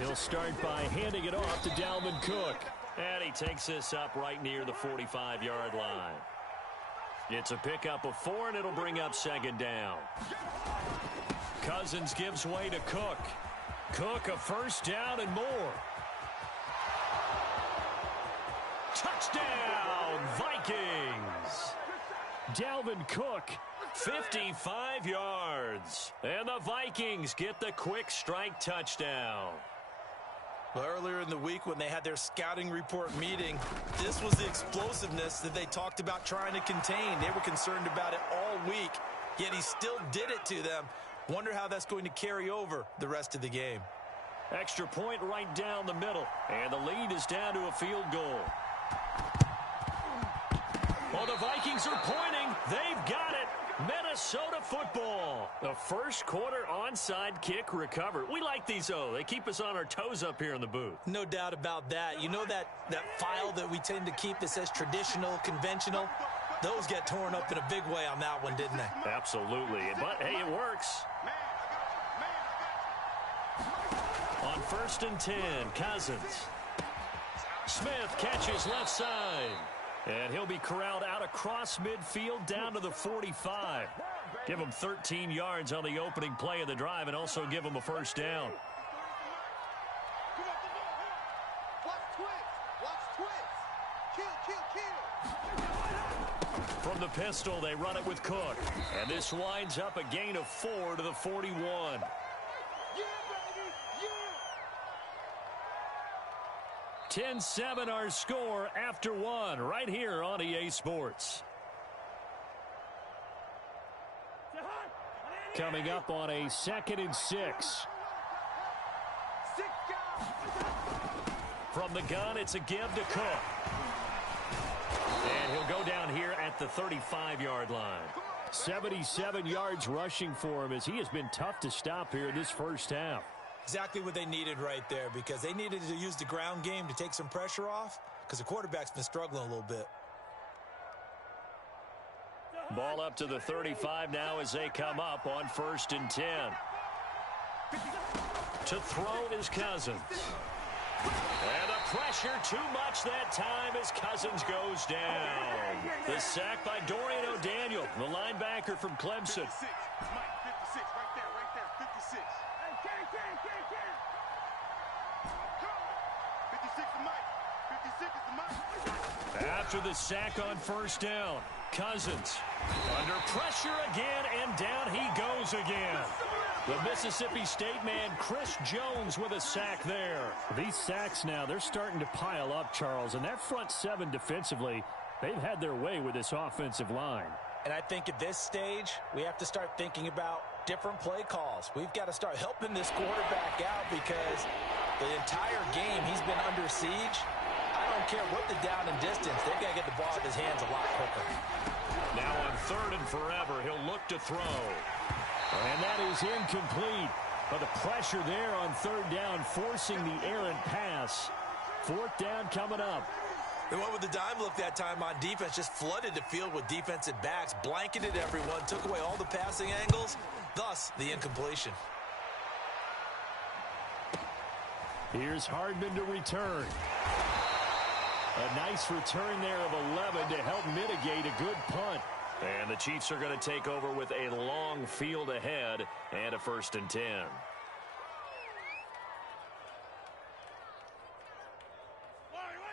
He'll start by handing it off to Dalvin Cook. And he takes this up right near the 45-yard line. It's a pickup of 4, and it'll bring up 2nd down. Cousins gives way to Cook. Cook, a 1st down and more. Touchdown, Vikings! Dalvin Cook, 55 yards. And the Vikings get the quick strike touchdown. Well, earlier in the week when they had their scouting report meeting, this was the explosiveness that they talked about trying to contain. They were concerned about it all week, yet he still did it to them. Wonder how that's going to carry over the rest of the game. Extra point right down the middle, and the lead is down to a field goal. Well, the Vikings are pointing. They've got it. Minnesota football. The first quarter onside kick recovered. We like these, though. They keep us on our toes up here in the booth. No doubt about that. You know that file that we tend to keep that says traditional, conventional? Those get torn up in a big way on that one, didn't they? Absolutely. But, hey, it works. On 1st and 10, Cousins. Smith catches left side. And he'll be corralled out across midfield down to the 45. Give him 13 yards on the opening play of the drive and also give him a 1st down. Watch twist. Kill. From the pistol, they run it with Cook. And this winds up a gain of 4 to the 41. Yeah, baby. Yeah. 10-7 our score after 1 right here on EA Sports. Coming up on a 2nd and 6. From the gun, it's a give to Cook. And he'll go down here at the 35-yard line. 77 yards rushing for him as he has been tough to stop here in this first half. Exactly what they needed right there, because they needed to use the ground game to take some pressure off, because the quarterback's been struggling a little bit. Ball up to the 35 now as they come up on 1st and 10. To throw is Cousins. And the pressure too much that time as Cousins goes down. The sack by Dorian O'Daniel, the linebacker from Clemson. 56. Mike, 56. Right there. 56. 56 is Mike. 56 is the Mike. After the sack on 1st down, Cousins under pressure again, and down he goes again. The Mississippi State man, Chris Jones, with a sack there. These sacks now, they're starting to pile up, Charles, and that front 7 defensively, they've had their way with this offensive line. And I think at this stage, we have to start thinking about different play calls. We've got to start helping this quarterback out, because the entire game he's been under siege. I don't care what the down and distance, they've got to get the ball in his hands a lot quicker. Now on 3rd and forever, he'll look to throw. And that is incomplete. But the pressure there on 3rd down, forcing the errant pass. 4th down coming up. They went with the dime look that time on defense, just flooded the field with defensive backs, blanketed everyone, took away all the passing angles, thus the incompletion. Here's Hardman to return. A nice return there of 11 to help mitigate a good punt. And the Chiefs are going to take over with a long field ahead and a 1st and 10.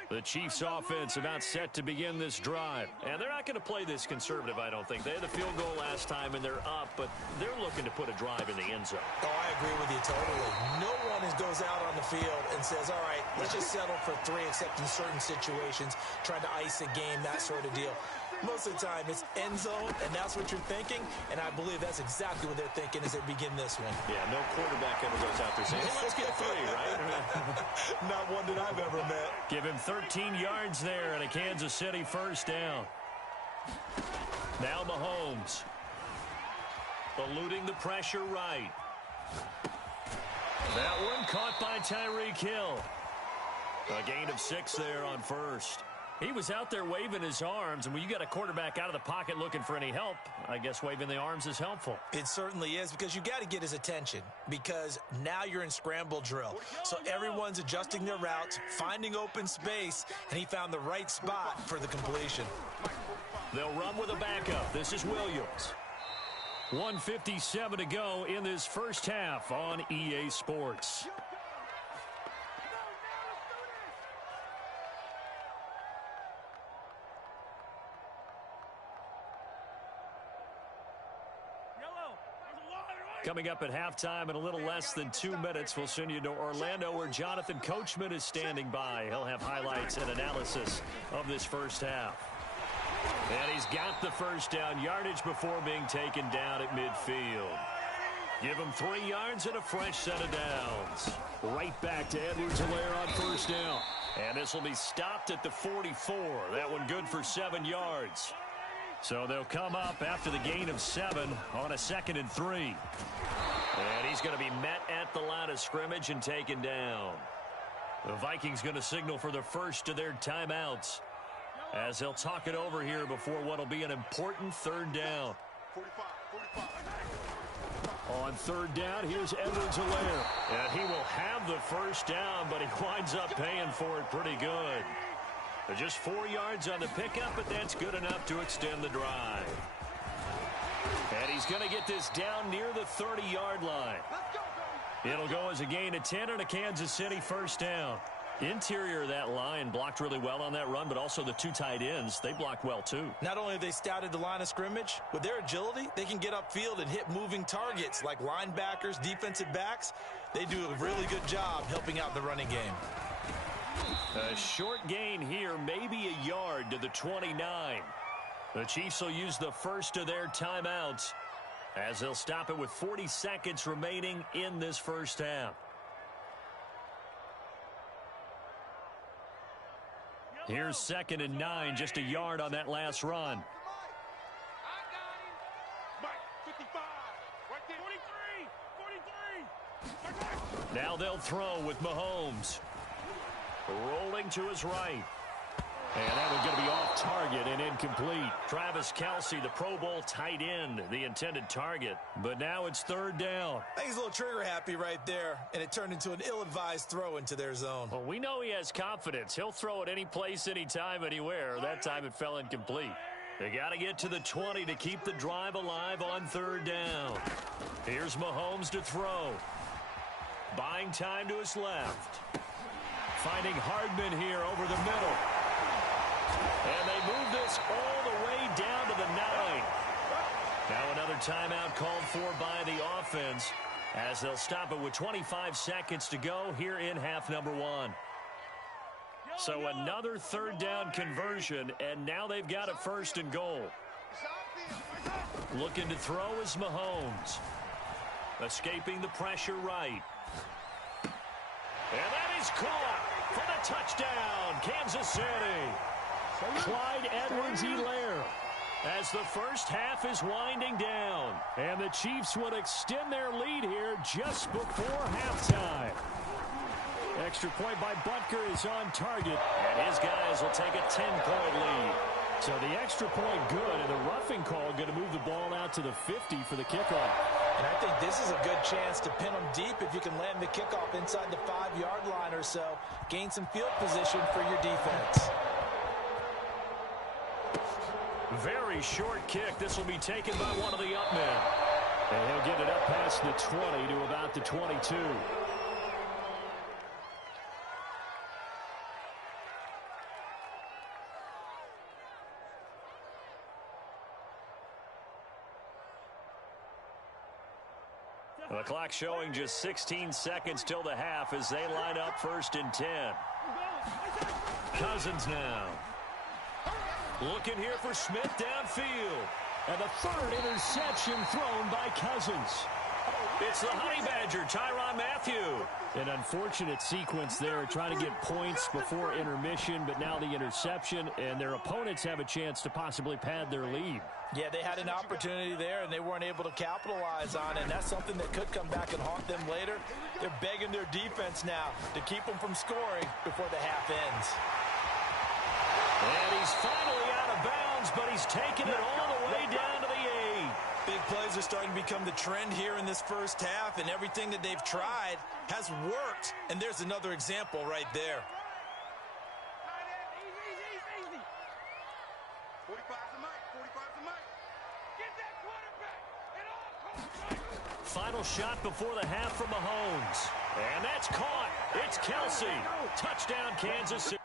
The Chiefs offense about set to begin this drive. And they're not going to play this conservative, I don't think. They had the field goal last time, and they're up, but they're looking to put a drive in the end zone. Oh, I agree with you totally. No one goes out on the field and says, all right, let's just settle for 3, except in certain situations, trying to ice a game, that sort of deal. Most of the time, it's end zone, and that's what you're thinking, and I believe that's exactly what they're thinking as they begin this one. Yeah, no quarterback ever goes out there saying, hey, let's get 3, right? Not one that I've ever met. Give him 13 yards there and a Kansas City 1st down. Now Mahomes. Eluding the pressure right. That one caught by Tyreek Hill. A gain of 6 there on 1st. He was out there waving his arms, and when you got a quarterback out of the pocket looking for any help, I guess waving the arms is helpful. It certainly is, because you got to get his attention, because now you're in scramble drill. So everyone's adjusting their routes, finding open space, and he found the right spot for the completion. They'll run with a backup. This is Williams. 1:57 to go in this first half on EA Sports. Coming up at halftime in a little less than 2 minutes, we'll send you to Orlando, where Jonathan Coachman is standing by. He'll have highlights and analysis of this first half. And he's got the 1st down yardage before being taken down at midfield. Give him 3 yards and a fresh set of downs. Right back to Edwards-Helaire on 1st down. And this will be stopped at the 44. That one good for 7 yards. So they'll come up after the gain of 7 on a 2nd and 3. And he's going to be met at the line of scrimmage and taken down. The Vikings going to signal for the first of their timeouts, as they'll talk it over here before what will be an important 3rd down. 45. On 3rd down, here's Edwards-Helaire. And he will have the 1st down, but he winds up paying for it pretty good. Just 4 yards on the pickup, but that's good enough to extend the drive. And he's going to get this down near the 30-yard line. It'll go as a gain of 10 and a Kansas City 1st down. Interior of that line blocked really well on that run, but also the two tight ends, they blocked well too. Not only have they scouted the line of scrimmage, with their agility, they can get upfield and hit moving targets like linebackers, defensive backs. They do a really good job helping out in the running game. A short gain here, maybe a yard to the 29. The Chiefs will use the first of their timeouts as they'll stop it with 40 seconds remaining in this first half. Here's 2nd and 9, just a yard on that last run. Now they'll throw with Mahomes. Rolling to his right. And that one's going to be off target and incomplete. Travis Kelce, the Pro Bowl tight end, the intended target. But now it's 3rd down. I think he's a little trigger happy right there, and it turned into an ill-advised throw into their zone. Well, we know he has confidence. He'll throw it any place, anytime, anywhere. That time it fell incomplete. They got to get to the 20 to keep the drive alive on 3rd down. Here's Mahomes to throw. Buying time to his left. Finding Hardman here over the middle. And they move this all the way down to the 9. Now another timeout called for by the offense as they'll stop it with 25 seconds to go here in half number 1. So another 3rd down conversion, and now they've got a 1st and goal. Looking to throw is Mahomes. Escaping the pressure right. And that is caught for the touchdown, Kansas City. Clyde Edwards-Helaire as the first half is winding down. And the Chiefs would extend their lead here just before halftime. Extra point by Butker is on target, and his guys will take a 10-point lead. So the extra point good, and the roughing call going to move the ball out to the 50 for the kickoff. And I think this is a good chance to pin them deep if you can land the kickoff inside the 5-yard line or so. Gain some field position for your defense. Very short kick. This will be taken by one of the up men. And he'll get it up past the 20 to about the 22. The clock showing just 16 seconds till the half as they line up 1st and 10. Cousins now. Looking here for Smith downfield. And the 3rd interception thrown by Cousins. It's the Honey Badger, Tyrann Mathieu. An unfortunate sequence there, trying to get points before intermission, but now the interception, and their opponents have a chance to possibly pad their lead. Yeah, they had an opportunity there, and they weren't able to capitalize on it, and that's something that could come back and haunt them later. They're begging their defense now to keep them from scoring before the half ends. And he's finally out of bounds, but he's taken it all the way down to the 8. Big plays are starting to become the trend here in this first half, and everything that they've tried has worked. And there's another example right there. 45's a mic. 45's a mic. Get that quarterback. Final shot before the half from Mahomes. And that's caught. It's Kelce. Touchdown, Kansas City.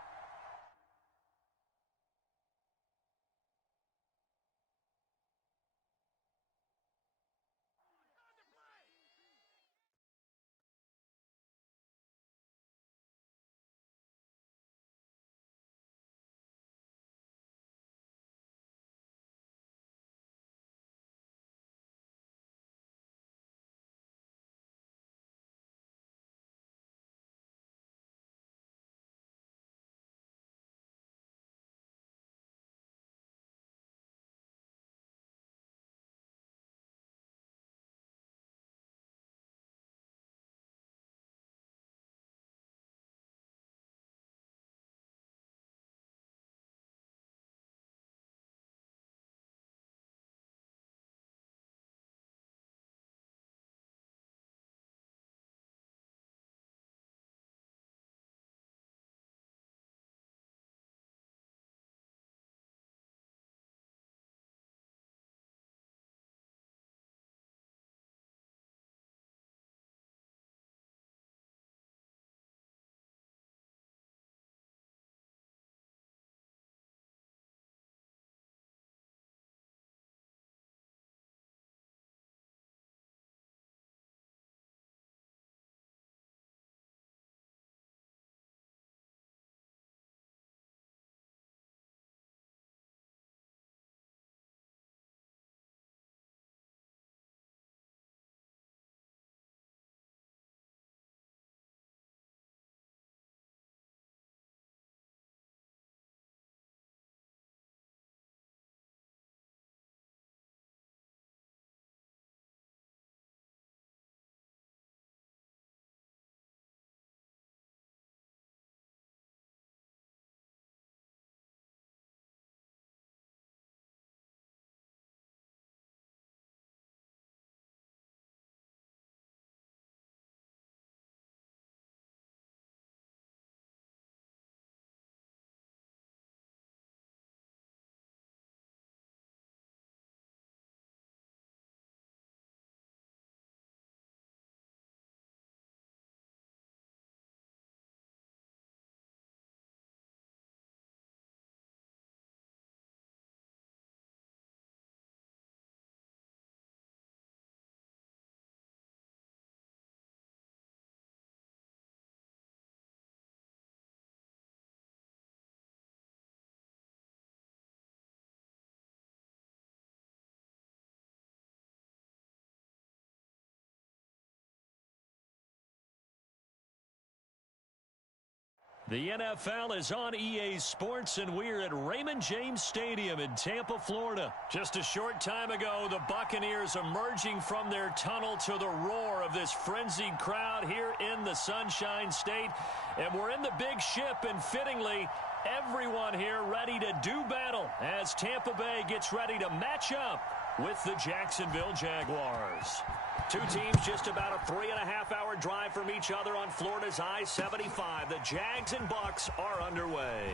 The NFL is on EA Sports, and we're at Raymond James Stadium in Tampa, Florida. Just a short time ago, the Buccaneers emerging from their tunnel to the roar of this frenzied crowd here in the Sunshine State. And we're in the big ship, and fittingly, everyone here ready to do battle as Tampa Bay gets ready to match up with the Jacksonville Jaguars. Two teams just about a 3.5-hour drive from each other on Florida's I-75. The Jags and Bucs are underway.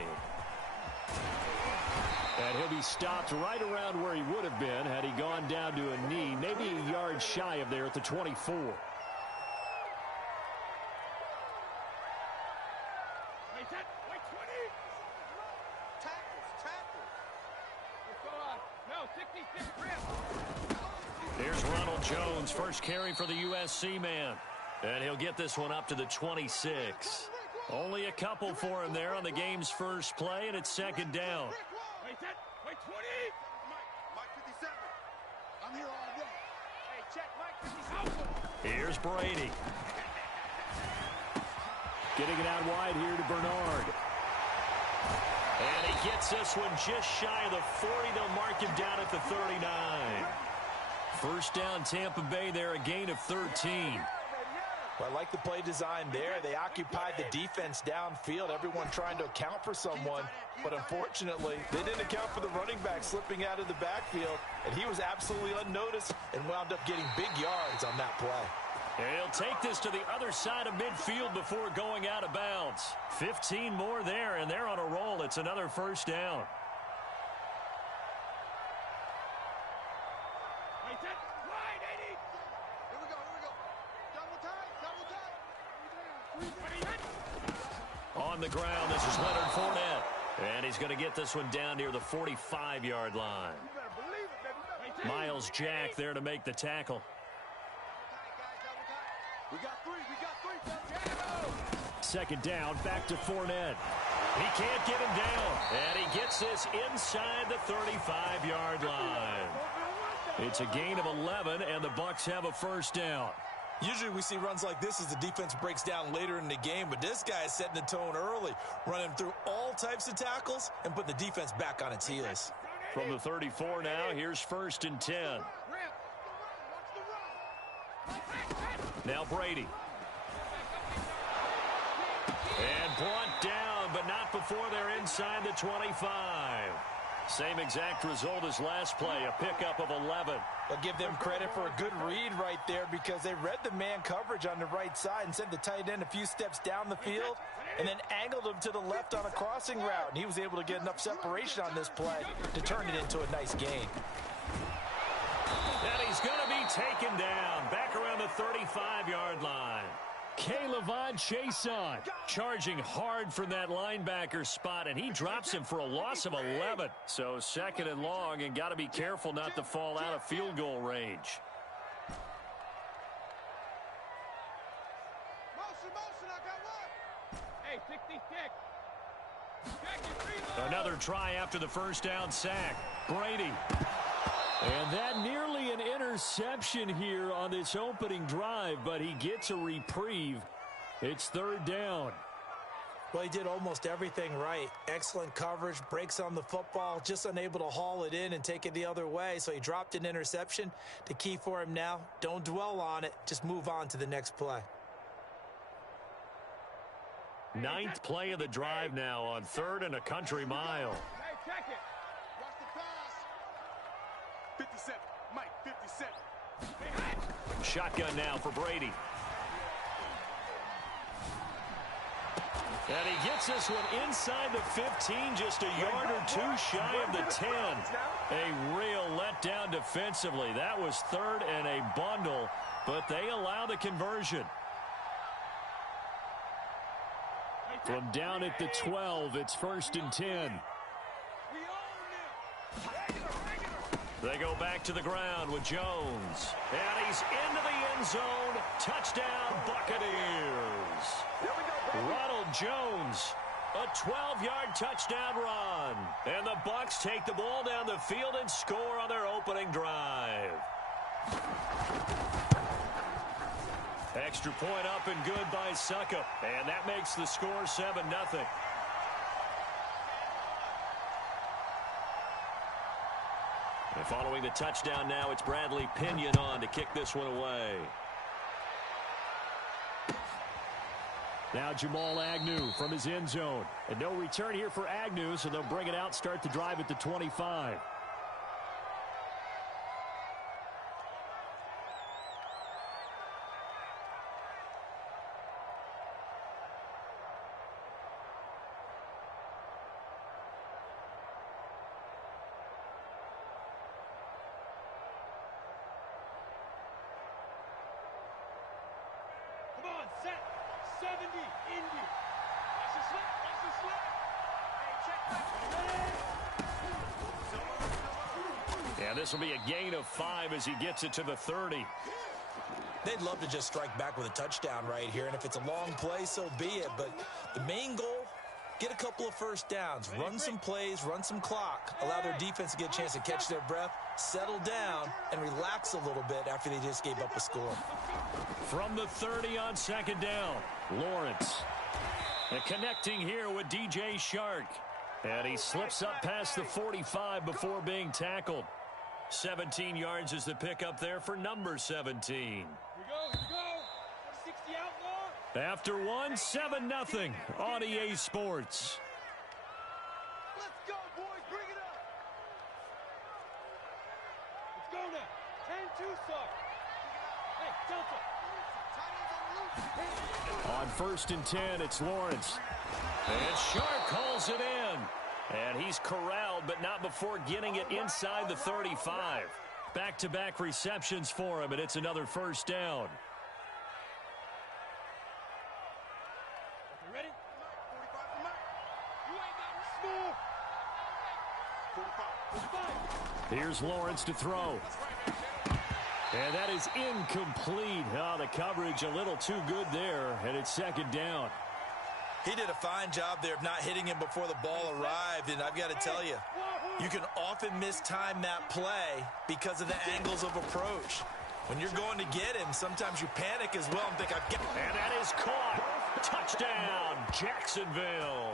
And he'll be stopped right around where he would have been had he gone down to a knee, maybe a yard shy of there at the 24. Here's Ronald Jones, first carry for the USC man. And he'll get this one up to the 26. Only a couple for him there on the game's first play, and it's second down. Wait, 20. Mike 57. I'm here all day. Hey, check Mike 57. Here's Brady. Getting it out wide here to Bernard. And he gets this one just shy of the 40. They'll mark him down at the 39. First down, Tampa Bay there, a gain of 13. Well, I like the play design there. They occupied the defense downfield, everyone trying to account for someone. But unfortunately, they didn't account for the running back slipping out of the backfield. And he was absolutely unnoticed and wound up getting big yards on that play. And he'll take this to the other side of midfield before going out of bounds. 15 more there, and they're on a roll. It's another first down. On the ground, this is Leonard Fournette. And he's going to get this one down near the 45-yard line. Miles Jack there to make the tackle. We got three. Second down, back to Fournette. He can't get him down. And he gets this inside the 35-yard line. It's a gain of 11, and the Bucs have a first down. Usually we see runs like this as the defense breaks down later in the game, but this guy is setting the tone early, running through all types of tackles and putting the defense back on its heels. From the 34 now, here's first and 10. Now Brady. And brought down, but not before they're inside the 25. Same exact result as last play, a pickup of 11. I'll give them credit for a good read right there because they read the man coverage on the right side and sent the tight end a few steps down the field and then angled him to the left on a crossing route. And he was able to get enough separation on this play to turn it into a nice gain. And he's going to be taken down back around the 35-yard line. K'Lavon Chaisson charging hard from that linebacker spot, and he drops him for a loss of 11. So second and long, and got to be careful not to fall out of field goal range. Motion, I got one. Hey, 66. Another try after the first down sack. Brady. And that nearly an interception here on this opening drive, but he gets a reprieve. It's third down. Well, he did almost everything right. Excellent coverage, breaks on the football, just unable to haul it in and take it the other way. So he dropped an interception. The key for him now, don't dwell on it. Just move on to the next play. Ninth play of the drive now on third and a country mile. Hey, check it. Watch the pass. 57. Mike, 57. Shotgun now for Brady. And he gets this one inside the 15, just a yard or two shy of the 10. A real letdown defensively. That was third and a bundle, but they allow the conversion. From down at the 12, it's first and 10. They go back to the ground with Jones. And he's into the end zone. Touchdown, Buccaneers. Ronald Jones, a 12-yard touchdown run. And the Bucs take the ball down the field and score on their opening drive. Extra point up and good by Suckup. And that makes the score 7-0. And following the touchdown now, it's Bradley Pinion on to kick this one away. Now Jamal Agnew from his end zone. And no return here for Agnew, so they'll bring it out, start the drive at the 25. Come on, set. 70, Indy. Watch the slip, watch the slip. Hey, check. Yeah, this will be a gain of 5 as he gets it to the 30. They'd love to just strike back with a touchdown right here, and if it's a long play, so be it. But the main goal, get a couple of first downs, run some plays, run some clock, allow their defense to get a chance to catch their breath, settle down, and relax a little bit after they just gave up a score. From the 30 on second down, Lawrence. And connecting here with DJ Shark. And he slips up past the 45 before being tackled. 17 yards is the pickup there for number 17. Here we go. 60 outlaw. After one, 7-0 on EA Sports. Let's go, boys. Bring it up. Let's go now. 10-2 suck. Hey, Delta. On 1st and 10, it's Lawrence. And Shark calls it in. And he's corralled, but not before getting it inside the 35. Back-to-back receptions for him, and it's another first down. You ready? 45 for Mike. You ain't got small. 45. Here's Lawrence to throw. And that is incomplete. Oh, the coverage a little too good there, and it's second down. He did a fine job there of not hitting him before the ball arrived, and I've got to tell you, you can often mistime that play because of the angles of approach. When you're going to get him, sometimes you panic as well and think, I've got... And that is caught. Touchdown, Jacksonville.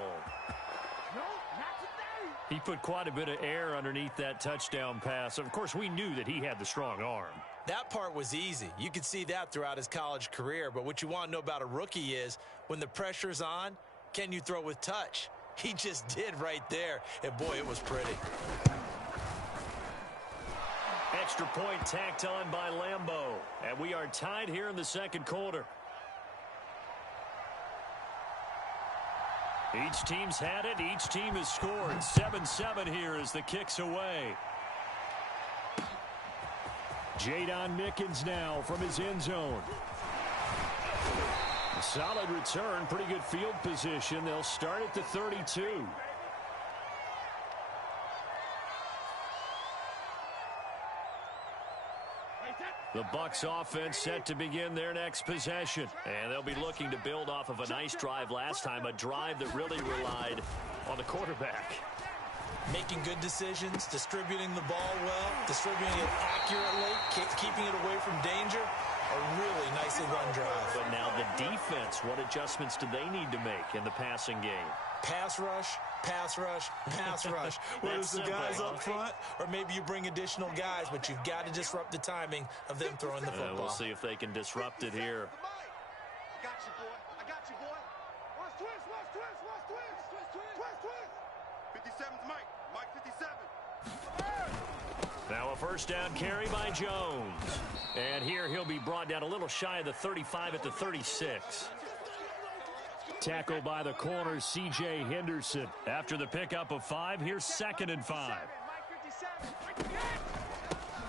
He put quite a bit of air underneath that touchdown pass. Of course, we knew that he had the strong arm. That part was easy. You could see that throughout his college career. But what you want to know about a rookie is when the pressure's on, can you throw with touch? He just did right there. And, boy, it was pretty. Extra point tacked on by Lambeau. And we are tied here in the second quarter. Each team's had it. Each team has scored. 7-7 here as the kick's away. Jadon Mickens now from his end zone. A solid return, pretty good field position. They'll start at the 32. The Bucs offense set to begin their next possession. And they'll be looking to build off of a nice drive last time, a drive that really relied on the quarterback. Making good decisions, distributing the ball well, distributing it accurately, keeping it away from danger. A really nicely run drive. But now the defense, what adjustments do they need to make in the passing game? Pass rush, pass rush, pass rush. Whether it's the guys up front or maybe you bring additional guys, but you've got to disrupt the timing of them throwing the football. We'll see if they can disrupt it here. I got you, boy. I got you, boy. Watch twist, watch twist, watch twist. Twist, twist. 57's Mike. Mike 57. Now a first down carry by Jones. And here he'll be brought down a little shy of the 35 at the 36. Tackled by the corner, C.J. Henderson. After the pickup of 5, here's 2nd and 5.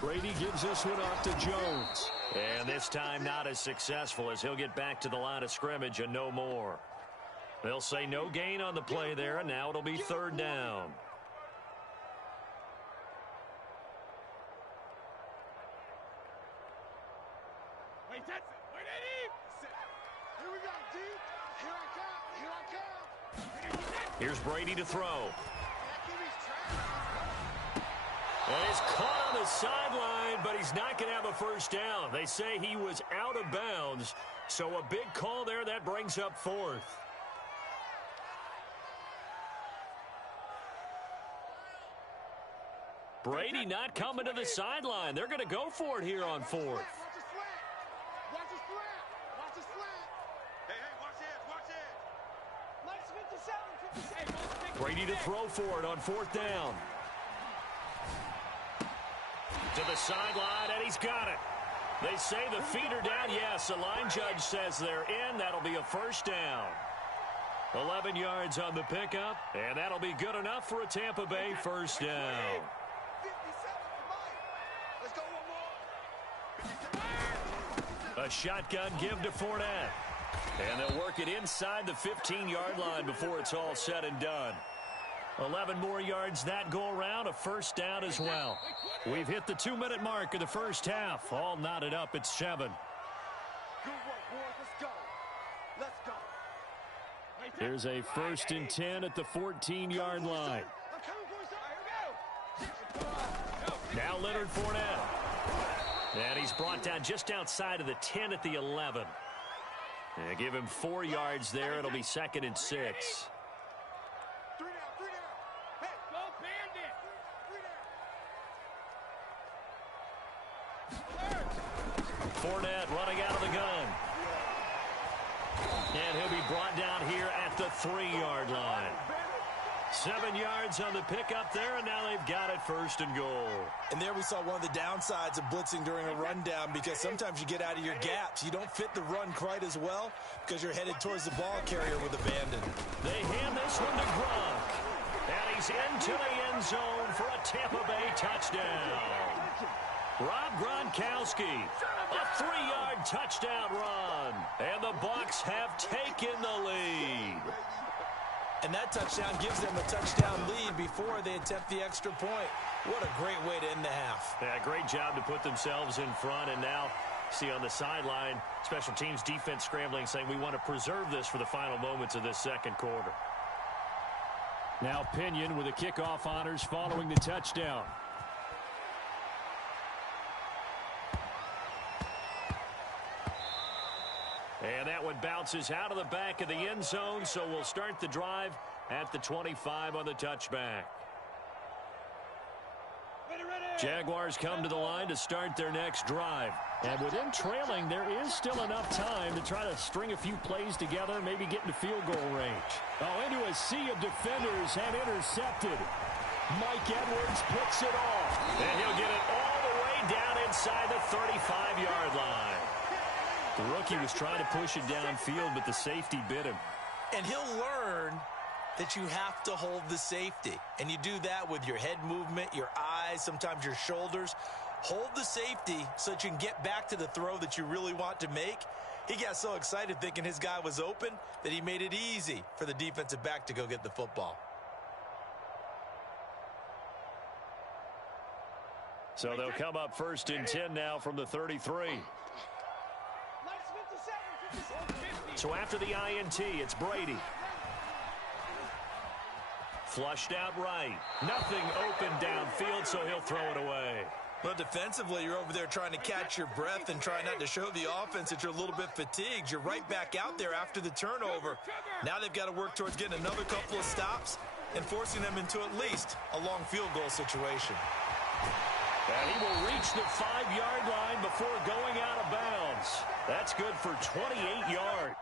Brady gives this one off to Jones. And this time not as successful as he'll get back to the line of scrimmage and no more. They'll say no gain on the play there, and now it'll be 3rd down. Wait, that's it. Wait, Eddie. Here we go, D. Here I come. Here's Brady to throw. And is caught on the sideline, but he's not going to have a first down. They say he was out of bounds, so a big call there that brings up fourth. Brady not coming to the sideline. They're going to go for it here on fourth. Watch the slant. Watch the slant. Hey, watch it. Brady to throw for it on fourth down. To the sideline, and he's got it. They say the feet are down. Yes, the line judge says they're in. That'll be a first down. 11 yards on the pickup, and that'll be good enough for a Tampa Bay first down. 57, let's go, A shotgun give to Fournette. And they'll work it inside the 15-yard line before it's all said and done. 11 more yards that go around, a first down as well. We've hit the 2-minute mark of the first half. All knotted up at 7. Good work, boys. Let's go. There's a 1st and 10 at the 14-yard line. Now Leonard Fournette. And he's brought down just outside of the 10 at the 11. And give him 4 yards there. It'll be 2nd and 6. Fournette running out of the gun. And he'll be brought down here at the 3-yard line. 7 yards on the pickup there, and now they've got it 1st and goal. And there we saw one of the downsides of blitzing during a rundown, because sometimes you get out of your gaps. You don't fit the run quite as well because you're headed towards the ball carrier with abandon. They hand this one to Gronk. And he's into the end zone for a Tampa Bay touchdown. Rob Gronkowski, a 3-yard touchdown run. And the Bucs have taken the lead. And that touchdown gives them a touchdown lead before they attempt the extra point. What a great way to end the half. Yeah, great job to put themselves in front. And now, see on the sideline, special teams defense scrambling, saying we want to preserve this for the final moments of this second quarter. Now Pinion with the kickoff honors following the touchdown. And that one bounces out of the back of the end zone, so we'll start the drive at the 25 on the touchback. Jaguars come to the line to start their next drive. And with them trailing, there is still enough time to try to string a few plays together, maybe get into field goal range. Oh, into a sea of defenders and intercepted. Mike Edwards puts it off. And he'll get it all the way down inside the 35-yard line. The rookie was trying to push it downfield, but the safety bit him. And he'll learn that you have to hold the safety. And you do that with your head movement, your eyes, sometimes your shoulders. Hold the safety so that you can get back to the throw that you really want to make. He got so excited thinking his guy was open that he made it easy for the defensive back to go get the football. So they'll come up 1st and 10 now from the 33. So after the INT, it's Brady. Flushed out right. Nothing open downfield, so he'll throw it away. Well, defensively, you're over there trying to catch your breath and try not to show the offense that you're a little bit fatigued. You're right back out there after the turnover. Now they've got to work towards getting another couple of stops and forcing them into at least a long field goal situation. And he will reach the 5-yard line before going out of bounds. That's good for 28 yards.